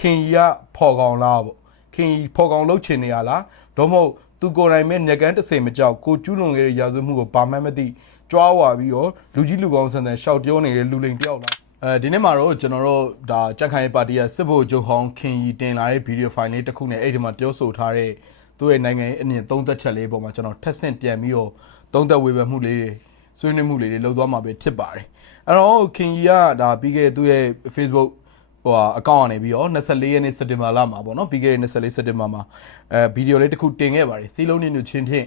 ခင်ကြီးကဖော်ကောင်လားပေါ့ခင်ကြီးဖော်ကောင်လုပ်ချင်နေရလားတော့မဟုတ်သူကိုယ်တိုင်မဲ့ညကန်းတစ်စိမ်မကြောက်ကိုကျူးလွန်ခဲ့တဲ့ရာဇဝတ်မှုကိုဘာမှမသိကြွားဝါပြီးတော့လူကြီးလူကောင်းဆန်ဆန်ရှောက်ပြောနေတဲ့လူလိမ်တယောက်လားအဲဒီနေ့မှာတော့ကျွန်တော်တို့ဒါကြက်ခိုင်ပါတီရဲ့စစ်ဘိုလ်ချုပ်ဟောင်းခင်ကြီးတင်လာတဲ့ဗီဒီယိုဖိုင်လေးတစ်ခုနဲ့အဲ့ဒီမှာပြောဆိုထားတဲ့သူ့ရဲ့နိုင်ငံရေးအမြင်သုံးသက်ချက်လေးပေါ်မှာကျွန်တော်ထပ်ဆင့်ပြန်ပြီးတော့သုံးသက်ဝေဖန်မှုလေးတွေဆွေးနွေးမှုလေးတွေလုပ်သွားမှာပဲဖြစ်ပါတယ်အဲ့တော့ခင်ကြီးကဒါပြီးခဲ့တဲ့သူ့ရဲ့ Facebook ဟိုဟာအကောင့်ကနေပြီးတော့24ရက်နေ့စက်တင်ဘာလမှာပေါ့နော်ပြီးခဲ့တဲ့24စက်တင်ဘာမှာအဲဗီဒီယိုလေးတစ်ခုတင်ခဲ့ပါတယ်စီလုံးနေညချင်းဖြင့်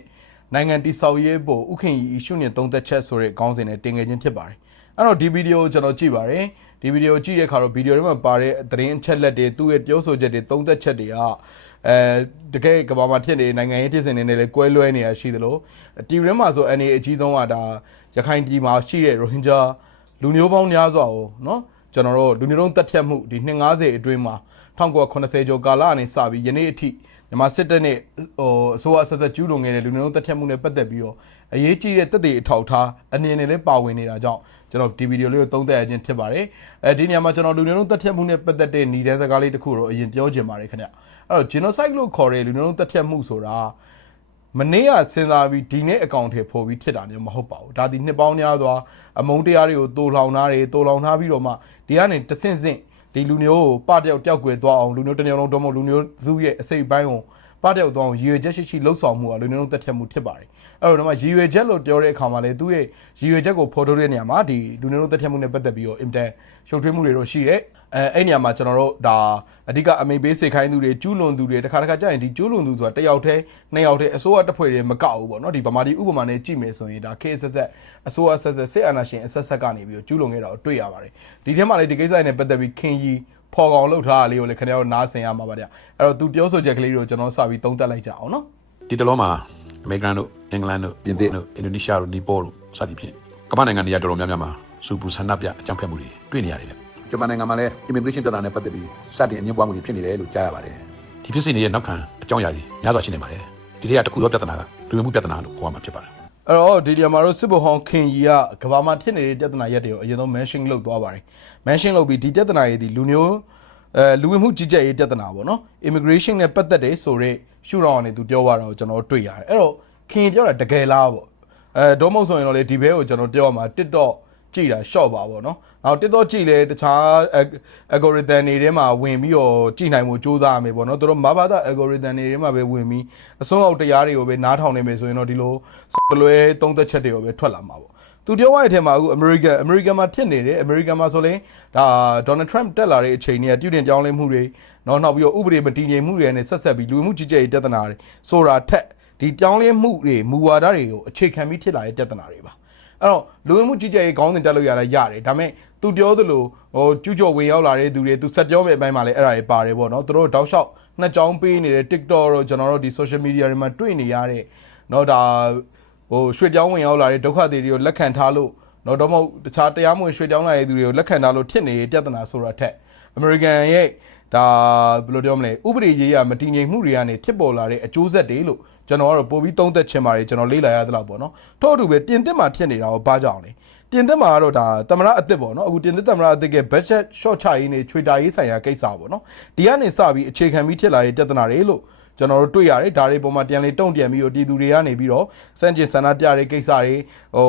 နိုင်ငံတိဆောက်ရေးပေါ်ဥခင်ကြီးရှုညင်သုံးသက်ချက်ဆိုတဲ့ခေါင်းစဉ်နဲ့တင်ခဲ့ခြင်းဖြစ်ပါတယ်အဲ့တော့ဒီဗီဒီယိုကိုကျွန်တော်ကြည့်ပါတယ်ဒီဗီဒီယိုကြည့်တဲ့အခါတော့ဗီဒီယိုထဲမှာပါတဲ့သတင်းအချက်လက်တွေသူ့ရဲ့ပြောဆိုချက်တွေသုံးသက်ချက်တွေကအဲတကယ်ကဘာမှာဖြစ်နေနိုင်ငံရေးပြည်စင်နေနဲ့လည်းကွဲလွဲနေရရှိသလိုတီရင်းမှာဆိုအနေအကြီးဆုံးကဒါရခိုင်ပြည်မှာရှိတဲ့ရိုဟင်ဂျာလူမျိုးပေါင်းများစွာကိုနော် ကျွန်တော်တို့လူမျိုးတုံးတက်ဖြတ်မှုဒီ250အတွင်းမှာ1980ကျော်ကာလအနေစပြီးယနေ့အထိမြန်မာစစ်တပ်နဲ့ဟိုအစိုးရဆက်ဆက်ကျူးလွန်ခဲ့တဲ့လူမျိုးတုံးတက်ဖြတ်မှုနဲ့ပတ်သက်ပြီးတော့အရေးကြီးတဲ့တက်တဲ့အထောက်ထားအနေနဲ့လည်းပါဝင်နေတာကြောင့်ကျွန်တော်ဒီဗီဒီယိုလေးကိုသုံးသပ်ရခြင်းဖြစ်ပါတယ်အဲဒီနေရာမှာကျွန်တော်လူမျိုးတုံးတက်ဖြတ်မှုနဲ့ပတ်သက်တဲ့ညီတန်းစကားလေးတစ်ခုတော့အရင်ပြောချင်ပါတယ်ခင်ဗျအဲ့တော့ genocide လို့ခေါ်တဲ့လူမျိုးတုံးတက်ဖြတ်မှုဆိုတာ မနေ့ကစဉ်းစားပြီးဒီနေ့အကောင့်ထဲပေါ်ပြီးဖြစ်တာမျိုးမဟုတ်ပါဘူးဒါဒီနှစ်ပေါင်းများစွာအမုန်းတရားတွေကိုတိုးလောင်ထားတယ်တိုးလောင်ထားပြီးတော့မှဒီကနေတဆင့်ဆင့်ဒီလူမျိုးကိုပတယောက်တယောက်ကွယ်သွားအောင်လူမျိုးတစ်မျိုးလုံးတော့မဟုတ်လူမျိုးစုရဲ့အစိတ်ပိုင်းကိုပတယောက်သွားအောင်ရည်ရွယ်ချက်ရှိရှိလှုပ်ဆောင်မှုကလူမျိုးလုံးတက်ထက်မှုဖြစ်ပါတယ်အဲ့တော့ဒီမှာရည်ရွယ်ချက်လို့ပြောတဲ့အခါမှာလေသူ့ရဲ့ရည်ရွယ်ချက်ကိုဖော်ထုတ်တဲ့နေရာမှာဒီလူမျိုးလုံးတက်ထက်မှုနဲ့ပတ်သက်ပြီးတော့အင်တန်ရှုပ်ထွေးမှုတွေတော့ရှိတယ် အဲအဲ့နေရာမှာကျွန်တော်တို့ဒါအဓိကအမိန်ပေးစေခိုင်းသူတွေကျူးလွန်သူတွေတခါတခါကြာရင်ဒီကျူးလွန်သူဆိုတာတစ်ယောက်တည်းနှစ်ယောက်တည်းအစိုးရတစ်ဖွဲ့တည်းမကောက်ဘူးပေါ့နော်ဒီဗမာပြည်ဥပမာနဲ့ကြည့်မယ်ဆိုရင်ဒါခေတ်ဆက်ဆက်အစိုးရဆက်ဆက်စစ်အာဏာရှင်အဆက်ဆက်ကနေပြီးတော့ကျူးလွန်ခဲ့တာကိုတွေ့ရပါတယ်ဒီထဲမှာလေဒီကိစ္စနဲ့ပတ်သက်ပြီးခင်ကြီးဖော်ကောင်လှုပ်ထားတာလေးကိုလည်းခင်ဗျားတို့နားဆင်ရမှာပါဗျအဲ့တော့သူပြောဆိုချက်ကလေးတွေကိုကျွန်တော်စပြီးသုံးသပ်လိုက်ကြအောင်နော်ဒီတလုံးမှာအမေရိကန်တို့အင်္ဂလန်တို့ပြင်သစ်တို့အင်ဒိုနီးရှားတို့နီပေါတို့စသဖြင့်ကမ္ဘာနိုင်ငံတွေကတော်တော်များများမှာစူပူဆန္ဒပြအကြမ်းဖက်မှုတွေတွေ့နေရတယ်ဗျ ဂျပန်နိုင်ငံမှာလည်း immigration ပြဿနာနဲ့ပတ်သက်ပြီးစတင်အငြင်းပွားမှုတွေဖြစ်နေတယ်လို့ကြားရပါတယ်ဒီဖြစ်စဉ်တွေရဲ့နောက်ခံအကြောင်းအရာတွေများစွာရှိနေပါတယ်ဒီထဲကတစ်ခုသောပြဿနာကလူဝင်မှုပြဿနာလို့ခေါ်ရမှာဖြစ်ပါတယ်အဲ့တော့ဒီနေရာမှာတော့စစ်ဘုံဟောင်းခင်ကြီးကကဘာမှာဖြစ်နေတဲ့ပြဿနာရက်တွေကိုအရင်ဆုံး mention လုပ်သွားပါတယ် mention လုပ်ပြီးဒီပြဿနာရဲ့ဒီလူမျိုးအဲလူဝင်မှုကြီးကြပ်ရေးပြဿနာပေါ့နော် immigration နဲ့ပတ်သက်တယ်ဆိုတော့ရှုထောင့်ကနေသူပြောသွားတာကိုကျွန်တော်တို့တွေ့ရတယ်အဲ့တော့ခင်ကြီးပြောတာတကယ်လားပေါ့အဲဒေါမဟုတ်ဆိုရင်တော့လေဒီဘဲကိုကျွန်တော်ပြောရမှာ TikTok ကြည့်တာ short ပါပေါ့နော်။နောက် TikTok ကြည့်လဲတခြား algorithm တွေထဲမှာဝင်ပြီးတော့ကြည့်နိုင်မှုစူးစမ်းရမယ်ပေါ့နော်။သူတို့မဘာသာ algorithm တွေထဲမှာပဲဝင်ပြီးအစွန်းအောက်တရားတွေကိုပဲနားထောင်နေမယ်ဆိုရင်တော့ဒီလိုစလွဲသုံးသက်ချက်တွေကိုပဲထွက်လာမှာပေါ့။သူပြောရတဲ့အထက်မှာအခု American American မှာဖြစ်နေတယ် American မှာဆိုရင်ဒါ Donald Trump တက်လာတဲ့အချိန်တွေကပြုတင်ကြောင်းလဲမှုတွေနောက်နောက်ပြီးတော့ဥပဒေမတည်ငြိမ်မှုတွေနဲ့ဆက်ဆက်ပြီးလူဝင်မှုကြီးကြပ်ရေးပြဿနာတွေဆိုတာထက်ဒီကြောင်းလဲမှုတွေမူဝါဒတွေကိုအခြေခံပြီးဖြစ်လာတဲ့ပြဿနာတွေပါ အဲ့တော့လူဝင်မှုကြီးကြပ်ရေးခေါင်းစဉ်တက်လို့ရတာရတယ်ဒါပေမဲ့သူပြောသလိုဟိုကျူးကျော်ဝင်ရောက်လာတဲ့သူတွေသူဆက်ပြောမဲ့အပိုင်းမှာလည်းအဲ့ဒါတွေပါတယ်ပေါ့နော်သူတို့တောက်လျှောက်နှစ်ကြောင်းပေးနေတဲ့ TikTok တော့ကျွန်တော်တို့ဒီ social media တွေမှာတွေ့နေရတဲ့เนาะဒါဟိုရွှေကြောင်းဝင်ရောက်လာတဲ့ဒုက္ခသည်တွေကိုလက်ခံထားလို့เนาะတော့မဟုတ်တခြားတရားမဝင်ရွှေကြောင်းလာတဲ့သူတွေကိုလက်ခံထားလို့ဖြစ်နေတဲ့ပြဿနာဆိုတာထက် American ရဲ့ဒါဘယ်လိုပြောမလဲဥပဒေရေးရမတည်ငြိမ်မှုတွေကနေဖြစ်ပေါ်လာတဲ့အကျိုးဆက်တွေလို့ ကျွန်တော်ကတော့ပို့ပြီးသုံးသက်ချင်ပါတယ်ကျွန်တော်လေ့လာရသလောက်ပေါ့နော်ထို့အတူပဲတင်သစ်မှာဖြစ်နေတာကိုဘာကြောင့်လဲတင်သစ်မှာကတော့ဒါသမရအသစ်ပေါ့နော်အခုတင်သစ်သမရအသစ်က budget short ချရေးနေချွေတာရေးဆိုင်ရာကိစ္စပေါ့နော်ဒီကနေစပြီးအခြေခံပြီးဖြစ်လာတဲ့ပြဿနာတွေလို့ကျွန်တော်တို့တွေ့ရတယ်ဒါတွေပုံမှာပြန်လေတုံ့ပြန်ပြီးတော့တည်သူတွေကနေပြီးတော့စန့်ကျင်ဆန္ဒပြတဲ့ကိစ္စတွေဟို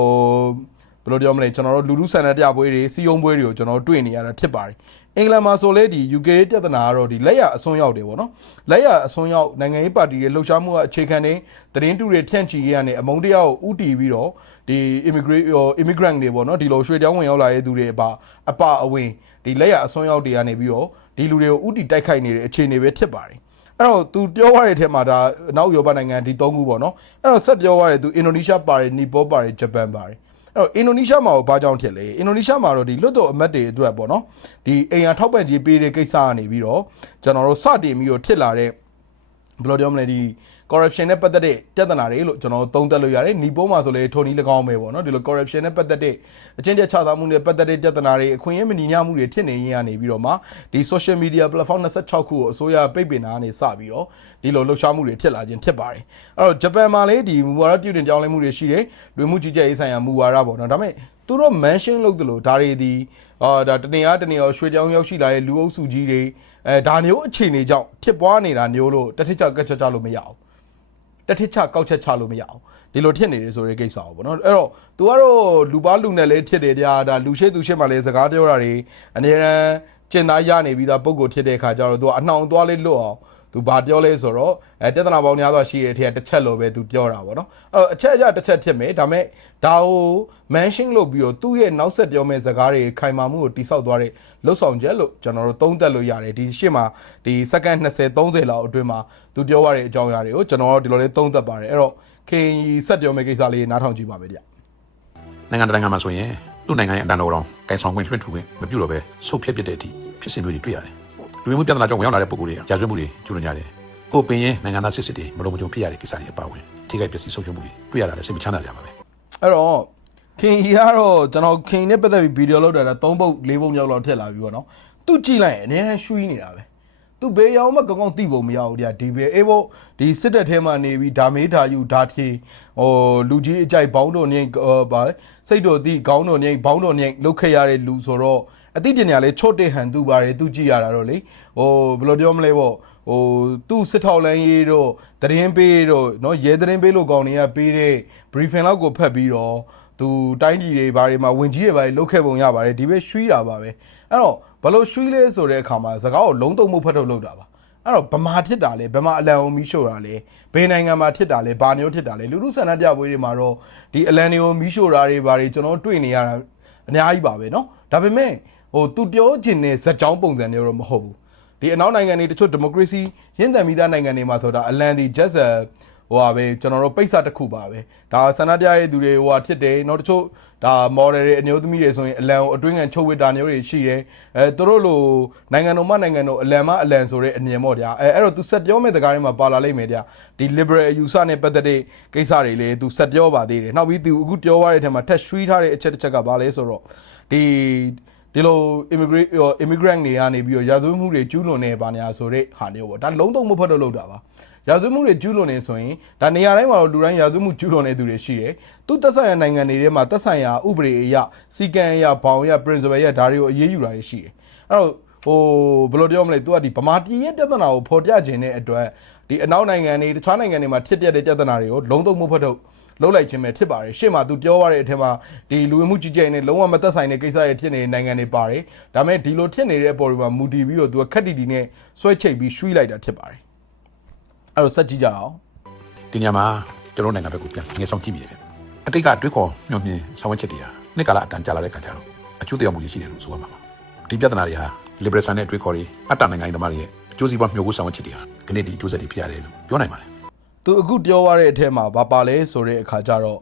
ဘယ်လိုပြောမလဲကျွန်တော်တို့လူလူဆန်တဲ့ပြပွဲတွေစီယုံပွဲတွေကိုကျွန်တော်တို့တွေ့နေရတာဖြစ်ပါတယ် အင်္ဂလန်မှာဆိုလဲဒီ UK ပြဿနာကတော့ဒီလက်ရအစွန်းရောက်တယ်ပေါ့နော်လက်ရအစွန်းရောက်နိုင်ငံရေးပါတီရဲ့လှုပ်ရှားမှုကအခြေခံနေသတင်းတူတွေဖြန့်ချီရေးကနေအမုန်းတရားကိုဥတီပြီးတော့ဒီ immigrant immigrant တွေပေါ့နော်ဒီလိုရွှေ့ပြောင်းဝင်ရောက်လာတဲ့သူတွေအပါအပအဝင်ဒီလက်ရအစွန်းရောက်တွေကနေပြီးတော့ဒီလူတွေကိုဥတီတိုက်ခိုက်နေတဲ့အခြေအနေပဲဖြစ်ပါတယ်အဲ့တော့ तू ပြောရတဲ့အထက်မှာဒါနောက်ယောဘနိုင်ငံဒီ၃ခုပေါ့နော်အဲ့တော့ဆက်ပြောရတဲ့ तू အင်ဒိုနီးရှားပါတယ်နီပေါပါတယ်ဂျပန်ပါတယ် အဲ့တော့အင်ဒိုနီးရှားမှာဘာကြောင့်ဖြစ်လဲအင်ဒိုနီးရှားမှာတော့ဒီလွတ်တော်အမတ်တွေအတွက်ပေါ့နော်ဒီအိမ်ယာထောက်ပံ့ကြေးပေးတဲ့ကိစ္စကနေပြီးတော့ကျွန်တော်တို့စတင်ပြီးတော့ထစ်လာတဲ့ဘယ်လိုပြောမလဲဒီ corruption နဲ့ပတ်သက်တဲ့ပြဿနာတွေလို့ကျွန်တော်သုံးသပ်လို့ရတယ်။နီပိုးမှာဆိုလေထိုနီ၎င်းပဲပေါ့နော်ဒီလို corruption နဲ့ပတ်သက်တဲ့အချင်းချက်ချသားမှုနဲ့ပတ်သက်တဲ့ပြဿနာတွေအခွင့်အရေးမညီမျှမှုတွေဖြစ်နေရင်ကနေပြီးတော့မှဒီ social media platform 26ခုကိုအစိုးရပိတ်ပင်တာကနေစပြီးတော့ဒီလိုလှုပ်ရှားမှုတွေဖြစ်လာခြင်းဖြစ်ပါတယ်။အဲ့တော့ဂျပန်မှာလေဒီမူဝါဒပြုတင်ပြောင်းလဲမှုတွေရှိတယ်။လူမှုကြီးကြပ်ရေးဆိုင်ရာမူဝါဒပေါ့နော်။ဒါပေမဲ့သူသူတို့ mention လုပ်တယ်လို့ဒါတွေဒီအာဒါတနေရာတနေရာရွှေတောင်ရောက်ရှိလာတဲ့လူအုပ်စုကြီးတွေအဲဒါမျိုးအခြေအနေကြောင့်ဖြစ်ပွားနေတာမျိုးလို့တစ်ထစ်ချကတ်ချက်ချလို့မရအောင် တစ်ထစ်ချကောက်ချက်ချလို့မရအောင်ဒီလိုဖြစ်နေတယ်ဆိုတဲ့ကိစ္စကိုပေါ့နော်အဲ့တော့ तू ကတော့လူပါလူနဲ့လည်းဖြစ်တယ်တရားဒါလူရှိသူရှိမှလည်းစကားပြောတာတွေအနည်းရန်ကျင်သားရနေပြီးသားပုံကိုဖြစ်တဲ့ခါကျတော့ तू အနှောင်သွားလေးလွတ်အောင် तू ဘာပြောလဲဆိုတော့အဲတသနာပေါင်းများစွာရှိတဲ့အထက်တစ်ချက်လို့ပဲ तू ပြောတာပေါ့နော်အဲ့တော့အချက်အချက်တစ်ချက်ဖြစ်မယ်ဒါပေမဲ့ဒါကို mention လုပ်ပြီးတော့သူ့ရဲ့နောက်ဆက်ပြောမယ့်စကားတွေခိုင်မာမှုကိုတိဆောက်သွားတဲ့လှုပ်ဆောင်ချက်လို့ကျွန်တော်တို့သုံးသပ်လို့ရတယ်ဒီရှေ့မှာဒီ second 20 30လောက်အတွင်းမှာသူပြောရတဲ့အကြောင်းအရာတွေကိုကျွန်တော်တို့ဒီလိုလေးသုံးသပ်ပါတယ်အဲ့တော့ခင်ကြီးဆက်ပြောမယ့်ကိစ္စလေးနားထောင်ကြည့်ပါမယ်ဗျနိုင်ငံတကာမှာဆိုရင်သူ့နိုင်ငံရဲ့အတန်တော်တော်ကင်ဆောင်ခွင့်ထွင့်ထူခွင့်မပြုတော့ပဲဆုတ်ဖြတ်ပြတဲ့အထိဖြစ်စဉ်မျိုးတွေတွေ့ရတယ် လူဝင်မှုပြဿနာကြောင့်ဝင်ရောက်လာတဲ့ပုံကိုယ်တွေရာဇဝတ်မှုတွေကျူးလွန်ကြတယ်ကိုယ်ပင်ရင်နိုင်ငံသားစစ်စစ်တွေမလုံးမကြုံဖြစ်ရတဲ့ကိစ္စတွေအပါအဝင်ထိခိုက်ပျက်စီးဆုံးရှုံးမှုတွေတွေ့ရတာလည်းစိတ်မချမ်းသာကြပါပဲအဲ့တော့ခင်ကြီးကတော့ကျွန်တော်ခင်နဲ့ပတ်သက်ပြီးဗီဒီယိုလုပ်တာတော့၃ပုတ်၄ပုတ်မြောက်လောက်ထည့်လာပြီပေါ့နော်သူကြည့်လိုက်ရင်အနည်းနဲ့ရွှီးနေတာပဲသူဘေးရောင်မကောင်းကောင်းသိဖို့မရဘူးတရားဒီဘေးအေးဖို့ဒီစစ်တပ်ထဲမှာနေပြီးဓာမေးဓာယူဓာထေဟိုလူကြီးအကြိုက်ဘောင်းတို့နေဟိုဗာစိတ်တို့သိခေါင်းတို့နေဘောင်းတို့နေလုတ်ခဲ့ရတဲ့လူဆိုတော့ အသိပညာလေးချော့တဲ့ဟန်သူပါတယ်သူကြည့်ရတာတော့လေဟိုဘယ်လိုပြောမလဲပေါ့ဟိုသူ့စစ်ထောက်လန်းရေးတို့သတင်းပေးတို့เนาะရဲသတင်းပေးလို့ကောင်းနေရပေးတဲ့ briefing လောက်ကိုဖတ်ပြီးတော့ သူတိုင်းပြည်တွေဘာတွေမှာဝင်ကြီးတွေဘာတွေလုတ်ခဲ့ပုံရပါတယ်ဒီပဲရွှီးတာပါပဲအဲ့တော့ဘလို့ရွှီးလဲဆိုတဲ့အခါမှာစကားကိုလုံးတုံမဖတ်ထုတ်လုပ်တာပါအဲ့တော့ဗမာဖြစ်တာလေဗမာအလံအောင်မီးရှို့တာလေဘယ်နိုင်ငံမှာဖြစ်တာလဲဘာမျိုးဖြစ်တာလဲလူလူဆန္ဒပြပွဲတွေမှာတော့ဒီအလံတွေကိုမီးရှို့တာတွေဘာတွေကျွန်တော်တို့တွေ့နေရတာအများကြီးပါပဲเนาะဒါပေမဲ့ ဟိုသူပြောချင်တဲ့ဇက်ကြောင်းပုံစံမျိုးတော့မဟုတ်ဘူးဒီအနောက်နိုင်ငံတွေတချို့ဒီမိုကရေစီရင်းတန်မိသားနိုင်ငံတွေမှာဆိုတာအလံဒီ just a ဟိုပါပဲကျွန်တော်တို့ပိတ်စတစ်ခုပါပဲဒါဆန္ဒပြရဲ့သူတွေဟိုဟာဖြစ်တယ်နောက်တချို့ဒါ model တွေအမျိုးသမီးတွေဆိုရင်အလံကိုအတွင်းခံချုပ်ဝစ်တာမျိုးတွေရှိတယ်အဲသူတို့လိုနိုင်ငံတော်မှနိုင်ငံတော်အလံမအလံဆိုတဲ့အမြင်ပေါ့ဗျာအဲအဲ့တော့ तू ဆက်ပြောမဲ့စကားတွေမှာပါလာလိမ့်မယ်ဗျာဒီ liberal အယူဆနဲ့ပတ်သက်တဲ့ကိစ္စတွေလေ तू ဆက်ပြောပါသေးတယ်နောက်ပြီး तू အခုပြောရတဲ့အထက်မှာထက်ရွှီးထားတဲ့အချက်တစ်ချက်ကဘာလဲဆိုတော့ဒီ ဒီလို immigrant immigrant တွေကနေပြီးတော့ရာဇဝတ်မှုတွေကျူးလွန်နေပါညာဆိုတဲ့ဟာမျိုးပေါ့ဒါလုံးသုံးမဖတ်တော့လို့တာပါရာဇဝတ်မှုတွေကျူးလွန်နေဆိုရင်ဒါနေရာတိုင်းမှာတော့လူတိုင်းရာဇဝတ်မှုကျူးလွန်နေသူတွေရှိတယ်သူသက်ဆိုင်ရာနိုင်ငံတွေထဲမှာသက်ဆိုင်ရာဥပဒေအရစီကံအရဘောင်အရ principle အရဒါတွေကိုအရေးယူတာတွေရှိတယ်အဲ့တော့ဟိုဘယ်လိုပြောမလဲ तू ကဒီဗမာပြည်ရဲ့ပြဿနာကိုဖော်ပြခြင်းတဲ့အတွက်ဒီအနောက်နိုင်ငံတွေတခြားနိုင်ငံတွေမှာဖြစ်ပျက်တဲ့ပြဿနာတွေကိုလုံးသုံးမဖတ်တော့ လုံးလိုက်ခြင်းပဲဖြစ်ပါတယ်ရှေ့မှာသူပြောရတဲ့အထက်မှာဒီလူဝင်မှုကြီးကြပ်ရေးနဲ့လုံးဝမသက်ဆိုင်တဲ့ကိစ္စတွေဖြစ်နေတဲ့နိုင်ငံတွေပါတယ်ဒါပေမဲ့ဒီလိုဖြစ်နေတဲ့အပေါ်တွေမှာမူတည်ပြီးတော့သူကခက်တီတီနဲ့ဆွဲချိတ်ပြီးရွှီးလိုက်တာဖြစ်ပါတယ်အဲ့တော့စက်ကြည့်ကြအောင်ဒီညမှာကျွန်တော်နိုင်ငံဘက်ကိုပြန်ငယ်ဆောင်ကြည့်မိတယ်ဗျအတိတ်ကတွေးခေါ်ညွှန်မြင်ဆောင်ရွက်ချက်တွေဟာနှစ်ကာလအတန်ကြာလာတဲ့ခါကျတော့အကျိုးတရားမှုရှိတယ်လို့ဆိုရမှာပါဒီပြဿနာတွေဟာ liberation နဲ့တွေးခေါ်တွေအတ္တနိုင်ငံရေးသမားတွေရဲ့အကျိုးစီးပွားမျှော်ကိုဆောင်ရွက်ချက်တွေဟာခဏဒီအကျိုးဆက်တွေဖြစ်ရတယ်လို့ပြောနိုင်ပါတယ် သူအခုပြောရတဲ့အထက်မှာဘာပါလဲဆိုတဲ့အခါကျတော့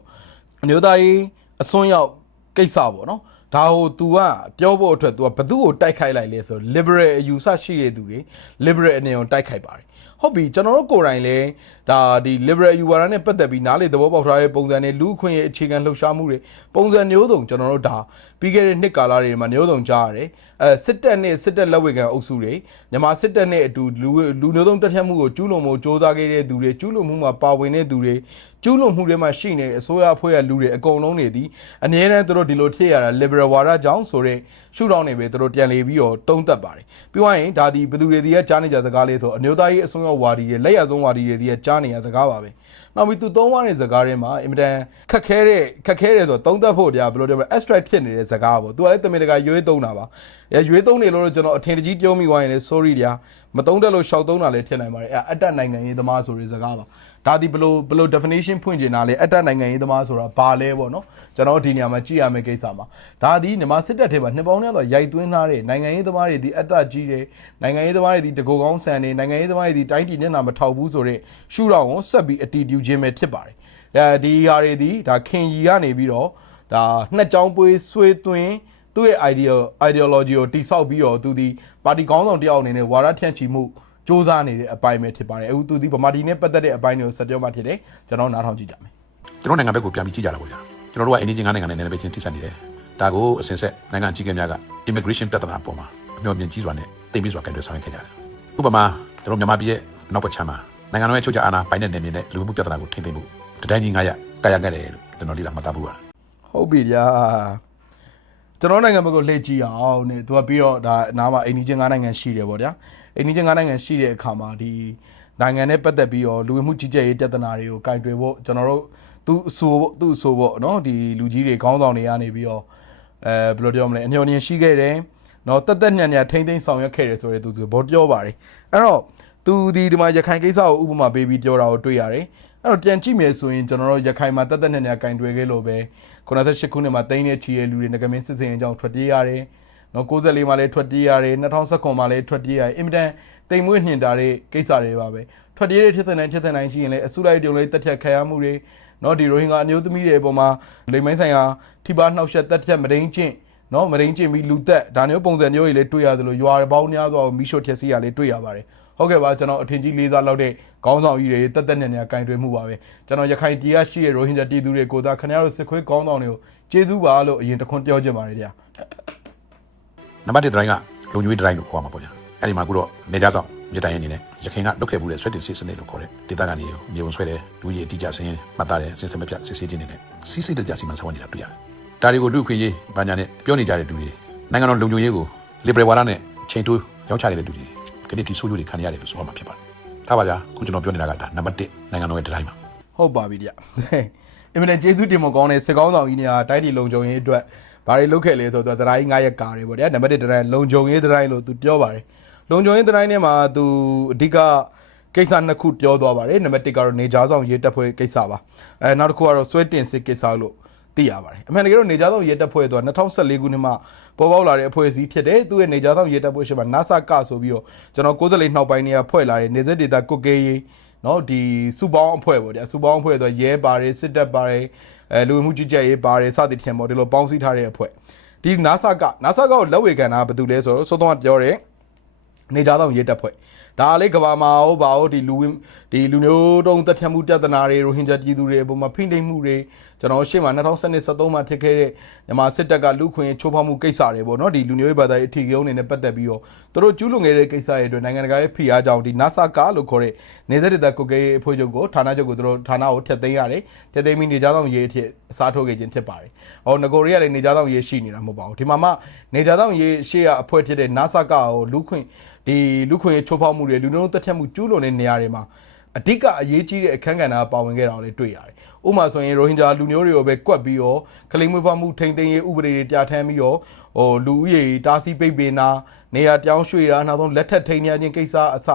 အမျိုးသားရေးအစွန်းရောက်ကိစ္စပေါ့နော်ဒါဟို तू ကပြောဖို့အတွက် तू ကဘသူ့ကိုတိုက်ခိုက်လိုက်လဲဆို liberal အယူဆရှိတဲ့သူတွေ liberal အနေနဲ့တိုက်ခိုက်ပါတယ်ဟုတ်ပြီကျွန်တော်တို့ကိုယ်တိုင်လည်းဒါဒီ liberal ယူဝါဒနဲ့ပတ်သက်ပြီးနားလေသဘောပေါက်ထားတဲ့ပုံစံတွေလူအခွင့်ရဲ့အခြေခံလှုပ်ရှားမှုတွေပုံစံမျိုးစုံကျွန်တော်တို့ဒါပြီးခဲ့တဲ့နှစ်ကာလတွေမှာမျိုးစုံကြားရတယ်အဲစစ်တပ်နဲ့စစ်တပ်လက်ဝဲကန်အုပ်စုတွေမြန်မာစစ်တပ်နဲ့အတူလူလူမျိုးစုံတက်ဖြတ်မှုကိုကျူးလွန်မှုစ조사ခဲ့တဲ့သူတွေကျူးလွန်မှုမှာပါဝင်တဲ့သူတွေကျူးလွန်မှုတွေမှာရှိနေတဲ့အစိုးရအဖွဲ့ရဲ့လူတွေအကုန်လုံးတွေဒီအနည်းတန်းသူတို့ဒီလိုဖြစ်ရတာ liberal ဝါဒကြောင့်ဆိုတဲ့ရှုထောင့်တွေပဲသူတို့ပြန်လေပြီးတော့တုံးသက်ပါတယ်ပြီးသွားရင်ဒါဒီဘယ်သူတွေဒီကကြားနေကြစကားလေးဆိုအမျိုးသားရေးအစွန်းရောက်ဝါဒီတွေလက်ရဆုံးဝါဒီတွေဒီကကြားနေရစကားပါပဲနောက်ပြီးသူသုံးဝတဲ့စကားတွေမှာအင်မတန်ခက်ခဲတဲ့ခက်ခဲတယ်ဆိုတော့တုံးသက်ဖို့တရားဘယ်လိုပြောမလဲ extract ဖြစ်နေတဲ့စကားပေါ့သူကလည်းတမင်တကာရွေးသုံးတာပါအဲရွေးသုံးနေလို့တော့ကျွန်တော်အထင်တကြီးပြောမိသွားရင်လည်း sorry တရားမတုံးတက်လို့ရှောက်သုံးတာလည်းဖြစ်နိုင်ပါတယ်အဲအတ္တနိုင်ငံရေးသမားဆိုတဲ့စကားပါ ဒါဒီဘယ်လိုဘယ်လို definition ဖွင့်ကျင်တာလဲအတ္တနိုင်ငံရေးသမားဆိုတာဘာလဲပေါ့နော်ကျွန်တော်ဒီနေရာမှာကြည့်ရမယ့်ကိစ္စမှာဒါဒီမြန်မာစစ်တပ်ထဲမှာနှစ်ပေါင်းများစွာရိုက်သွင်းထားတဲ့နိုင်ငံရေးသမားတွေဒီအတ္တကြီးတယ်နိုင်ငံရေးသမားတွေဒီတကူကောင်းဆန်နေနိုင်ငံရေးသမားတွေဒီတိုင်းပြည်နဲ့နာမထောက်ဘူးဆိုတဲ့ရှုထောင့်ကိုဆက်ပြီးအတီးတူးခြင်းပဲဖြစ်ပါတယ်အဲဒီဟာတွေဒီဒါခင်ကြီးကနေပြီးတော့ဒါနှစ်ကြောင်းပွေးဆွေးသွင်းသူ့ရဲ့ idea ideology ကိုတိဆောက်ပြီးတော့သူဒီပါတီကောင်းဆောင်တယောက်အနေနဲ့ဝါရဖြန့်ချီမှု စ조사နေတဲ့အပိုင်းပဲဖြစ်ပါတယ်အခုသူဒီဗမာတီနဲ့ပတ်သက်တဲ့အပိုင်းတွေကိုဆက်ပြောမှဖြစ်တယ်ကျွန်တော်နားထောင်ကြည့်ကြမယ်ကျွန်တော်နိုင်ငံဘက်ကိုပြန်ပြီးကြည့်ကြတာပေါ့ဗျာကျွန်တော်တို့ကအင်းကြီးငါးနိုင်ငံနဲ့နယ်နိမိတ်ချင်းထိစပ်နေတယ်ဒါကိုအစင်ဆက်နိုင်ငံအကြီးအကဲများက immigration ပြဿနာပေါ်မှာအမျှော်မြင်ကြီးစွာနဲ့တိတ်ပြီးစွာကင်တွယ်ဆောင်ရွက်ခဲ့ကြတယ်ဥပမာကျွန်တော်မြန်မာပြည်ရဲ့နောက်ပတ်ချမ်းမှာနိုင်ငံတော်ရဲ့ချုပ်ချာအာဏာပိုင်းတဲ့နယ်မြေနဲ့လူမှုပြဿနာကိုထိန်းသိမ်းမှုတတိုင်းကြီး900ကာယခဲ့တယ်လို့ကျွန်တော်ဒီလာမှတ်သားဖို့ပါဟုတ်ပြီဗျာကျွန်တော်နိုင်ငံဘက်ကိုလှည့်ကြည့်အောင်နေသူကပြီးတော့ဒါအနားမှာအိန္ဒိချင်း၅နိုင်ငံရှိတယ်ပေါ့ဗျာ အိန္ဒိချင်း၅နိုင်ငံရှိတဲ့အခါမှာဒီနိုင်ငံနဲ့ပတ်သက်ပြီးတော့လူဝင်မှုကြီးကြပ်ရေးပြဿနာတွေကိုကင်တွယ်ဖို့ကျွန်တော်တို့သူအဆိုပေါ့သူအဆိုပေါ့နော်ဒီလူကြီးတွေခေါင်းဆောင်တွေကနေပြီးတော့အဲဘယ်လိုပြောမလဲအညှော်ညင်ရှိခဲ့တယ်နော်တက်တက်ညံ့ညံ့ထိမ့်သိမ်းဆောင်ရွက်ခဲ့တယ်ဆိုတဲ့သူသူဘောပြောပါတယ်အဲ့တော့သူဒီဒီမှာရခိုင်ကိစ္စကိုဥပမာပေးပြီးပြောတာကိုတွေ့ရတယ်အဲ့တော့ပြန်ကြည့်မယ်ဆိုရင်ကျွန်တော်တို့ရခိုင်မှာတက်တက်ညံ့ညံ့ကင်တွယ်ခဲ့လို့ပဲ98ခုနှစ်မှာတိန်းနေချီရဲ့လူတွေငကမင်းစစ်စင်အကြောင်းထွက်ပြေးရတယ် နော်94မှာလည်းထွက်ပြေးရတယ်2019မှာလည်းထွက်ပြေးရတယ်အင်မတန်တိမ်မွေးနှင်တာတဲ့ကိစ္စတွေပါပဲထွက်ပြေးတဲ့ဖြစ်တဲ့နိုင်ဖြစ်တဲ့နိုင်ရှိရင်လည်းအစုလိုက်တုံလေးတက်ဖြတ်ခံရမှုတွေနော်ဒီရိုဟင်ဂျာအမျိုးသမီးတွေအပေါ်မှာလိမ်မိုင်းဆိုင်ရာထိပါနှောက်ယှက်တက်ဖြတ်မဒိန်ကျင့်နော်မဒိန်ကျင့်ပြီးလူသက်ဒါမျိုးပုံစံမျိုးတွေလည်းတွေ့ရသလိုရွာပေါင်းများစွာကိုမိရှို့ထျက်စီးရလည်းတွေ့ရပါတယ်ဟုတ်ကဲ့ပါကျွန်တော်အထင်ကြီးလေးစားလောက်တဲ့ခေါင်းဆောင်ကြီးတွေတက်တက်ညံ့ညံ့ကင်တွယ်မှုပါပဲကျွန်တော်ရခိုင်ပြည်ကရှိတဲ့ရိုဟင်ဂျာပြည်သူတွေကိုသာခင်ဗျားတို့စစ်ခွေးခေါင်းဆောင်တွေကိုကျေးဇူးပါလို့အရင်တခွန်းပြောချင်ပါတယ်ဗျာ နံပါတ်1ဒရိုင်းကလုံကျွေးဒရိုင်းလို့ခေါ်မှာပေါ့ဗျာအဲ့ဒီမှာခုတော့နေကြဆောင်မြေတိုင်းအနေနဲ့ရခိုင်ကလုတ်ခဲ့မှုတဲ့ဆွဲတင်စစ်စနစ်လို့ခေါ်တဲ့ဒေတာကနေမြေဝင်ဆွဲတယ်လူကြီးအတိအကျဆင်းရဲမှတ်သားတယ်စစ်စမပြစစ်ဆေးခြင်းတွေနဲ့စီးစိတ်တကြစီမံဆောင်ရွက်နေတာတွေ့ရတယ်ဒါတွေကိုလူခွင့်ရေးဘာညာနဲ့ပြောနေကြတဲ့လူတွေနိုင်ငံတော်လုံခြုံရေးကို liberal ဝါဒနဲ့ချိန်တိုးရောက်ချခဲ့တဲ့လူတွေခဏတီဆိုးကျိုးတွေခံရရတယ်လို့ဆိုရမှာဖြစ်ပါတယ်ထားပါဗျာခုကျွန်တော်ပြောနေတာကဒါနံပါတ်1နိုင်ငံတော်ရဲ့ဒရိုင်းပါဟုတ်ပါပြီဗျအင်မတန်ကျေးဇူးတင်မကောင်းတဲ့စစ်ကောင်းဆောင်ကြီးတွေကတိုက်တီလုံခြုံရေးအတွက် ဘာတွေလုပ်ခဲ့လဲဆိုတော့သတိုင်း9ရက်ကာတွေပေါ့ဗျာနံပါတ်1တိုင်းလုံခြုံရေးတိုင်းလို့သူပြောပါတယ်လုံခြုံရေးတိုင်းထဲမှာသူအဓိကကိစ္စနှစ်ခုပြောသွားပါတယ်နံပါတ်1ကတော့နေကြားဆောင်ရေးတပ်ဖွဲ့ကိစ္စပါအဲနောက်တစ်ခုကတော့ဆွဲတင်စစ်ကိစ္စလို့သိရပါတယ်အမှန်တကယ်တော့နေကြားဆောင်ရေးတပ်ဖွဲ့ဆိုတာ2014ခုနှစ်မှာပေါ်ပေါက်လာတဲ့အဖွဲ့အစည်းဖြစ်တယ်သူ့ရဲ့နေကြားဆောင်ရေးတပ်ဖွဲ့ရှိမှာ NASA ကဆိုပြီးတော့ကျွန်တော်94နှောက်ပိုင်းတွေကဖွဲ့လာတဲ့နေစက်ဒေတာကုတ်ကေးရေးနော်ဒီစုပေါင်းအဖွဲ့ပေါ့ဗျာစုပေါင်းအဖွဲ့ဆိုရဲပါတယ်စစ်တပ်ပါတယ် အဲလူဝင်မှုကြီးကြပ်ရေးပါတယ်စသည်ဖြင့်ပေါ့ဒီလိုပေါင်းစည်းထားတဲ့အဖွဲ့ဒီ NASA က NASA ကကိုလက်ဝေခံတာဘာတူလဲဆိုတော့စောစောကပြောတယ်နေကြတော့ရေးတက်ဖွဲ့ ဒါလေးကဘာမာဟိုဘာဟိုဒီလူဝင်ဒီလူမျိုးတုံးတက်ဖြတ်မှုပြဿနာတွေရိုဟင်ဂျာပြည်သူတွေအပေါ်မှာဖိနှိပ်မှုတွေကျွန်တော်ရှေ့မှာ2013မှာဖြစ်ခဲ့တဲ့မြန်မာစစ်တပ်ကလူခွင့်ချိုးဖောက်မှုကိစ္စတွေပေါ့နော်ဒီလူမျိုးရေးဘာသာရေးအထီးကုန်းတွေနဲ့ပတ်သက်ပြီးတော့သူတို့ကျူးလွန်ခဲ့တဲ့ကိစ္စတွေအတွက်နိုင်ငံတကာရဲ့ဖိအားကြောင့်ဒီ NASA ကလို့ခေါ်တဲ့နေသက်ဒေသကုတ်ကဲအဖွဲ့ချုပ်ကိုဌာနချုပ်ကိုသူတို့ဌာနကိုထည့်သိမ်းရတယ်ထည့်သိမ်းပြီးနေကြတော့ရေးအဖြစ်အစားထိုးခဲ့ခြင်းဖြစ်ပါတယ်။ဟောငကိုရီးယားလည်းနေကြတော့ရေးရှိနေတာမဟုတ်ပါဘူး။ဒီမှာမှနေကြတော့ရေးရှေ့ကအဖွဲ့ဖြစ်တဲ့ NASA ကကိုလူခွင့် ဒီလူခွင့်ချိုးဖောက်မှုတွေလူမျိုးတက်ဖြတ်မှုကျူးလွန်တဲ့နေရာတွေမှာအဓိကအရေးကြီးတဲ့အခန်းကဏ္ဍပါဝင်ခဲ့တာကိုလည်းတွေ့ရတယ်။ဥပမာဆိုရင်ရိုဟင်ဂျာလူမျိုးတွေကိုပဲကွက်ပြီးတော့ကလိမ်မွေးဖွားမှုထိန်သိမ်းရေးဥပဒေတွေပြဋ္ဌာန်းပြီးတော့ဟိုလူဦးရေတားဆီးပိတ်ပင်တာနေရာပြောင်းရွှေ့တာနောက်ဆုံးလက်ထက်ထိန်ရခြင်းကိစ္စအစ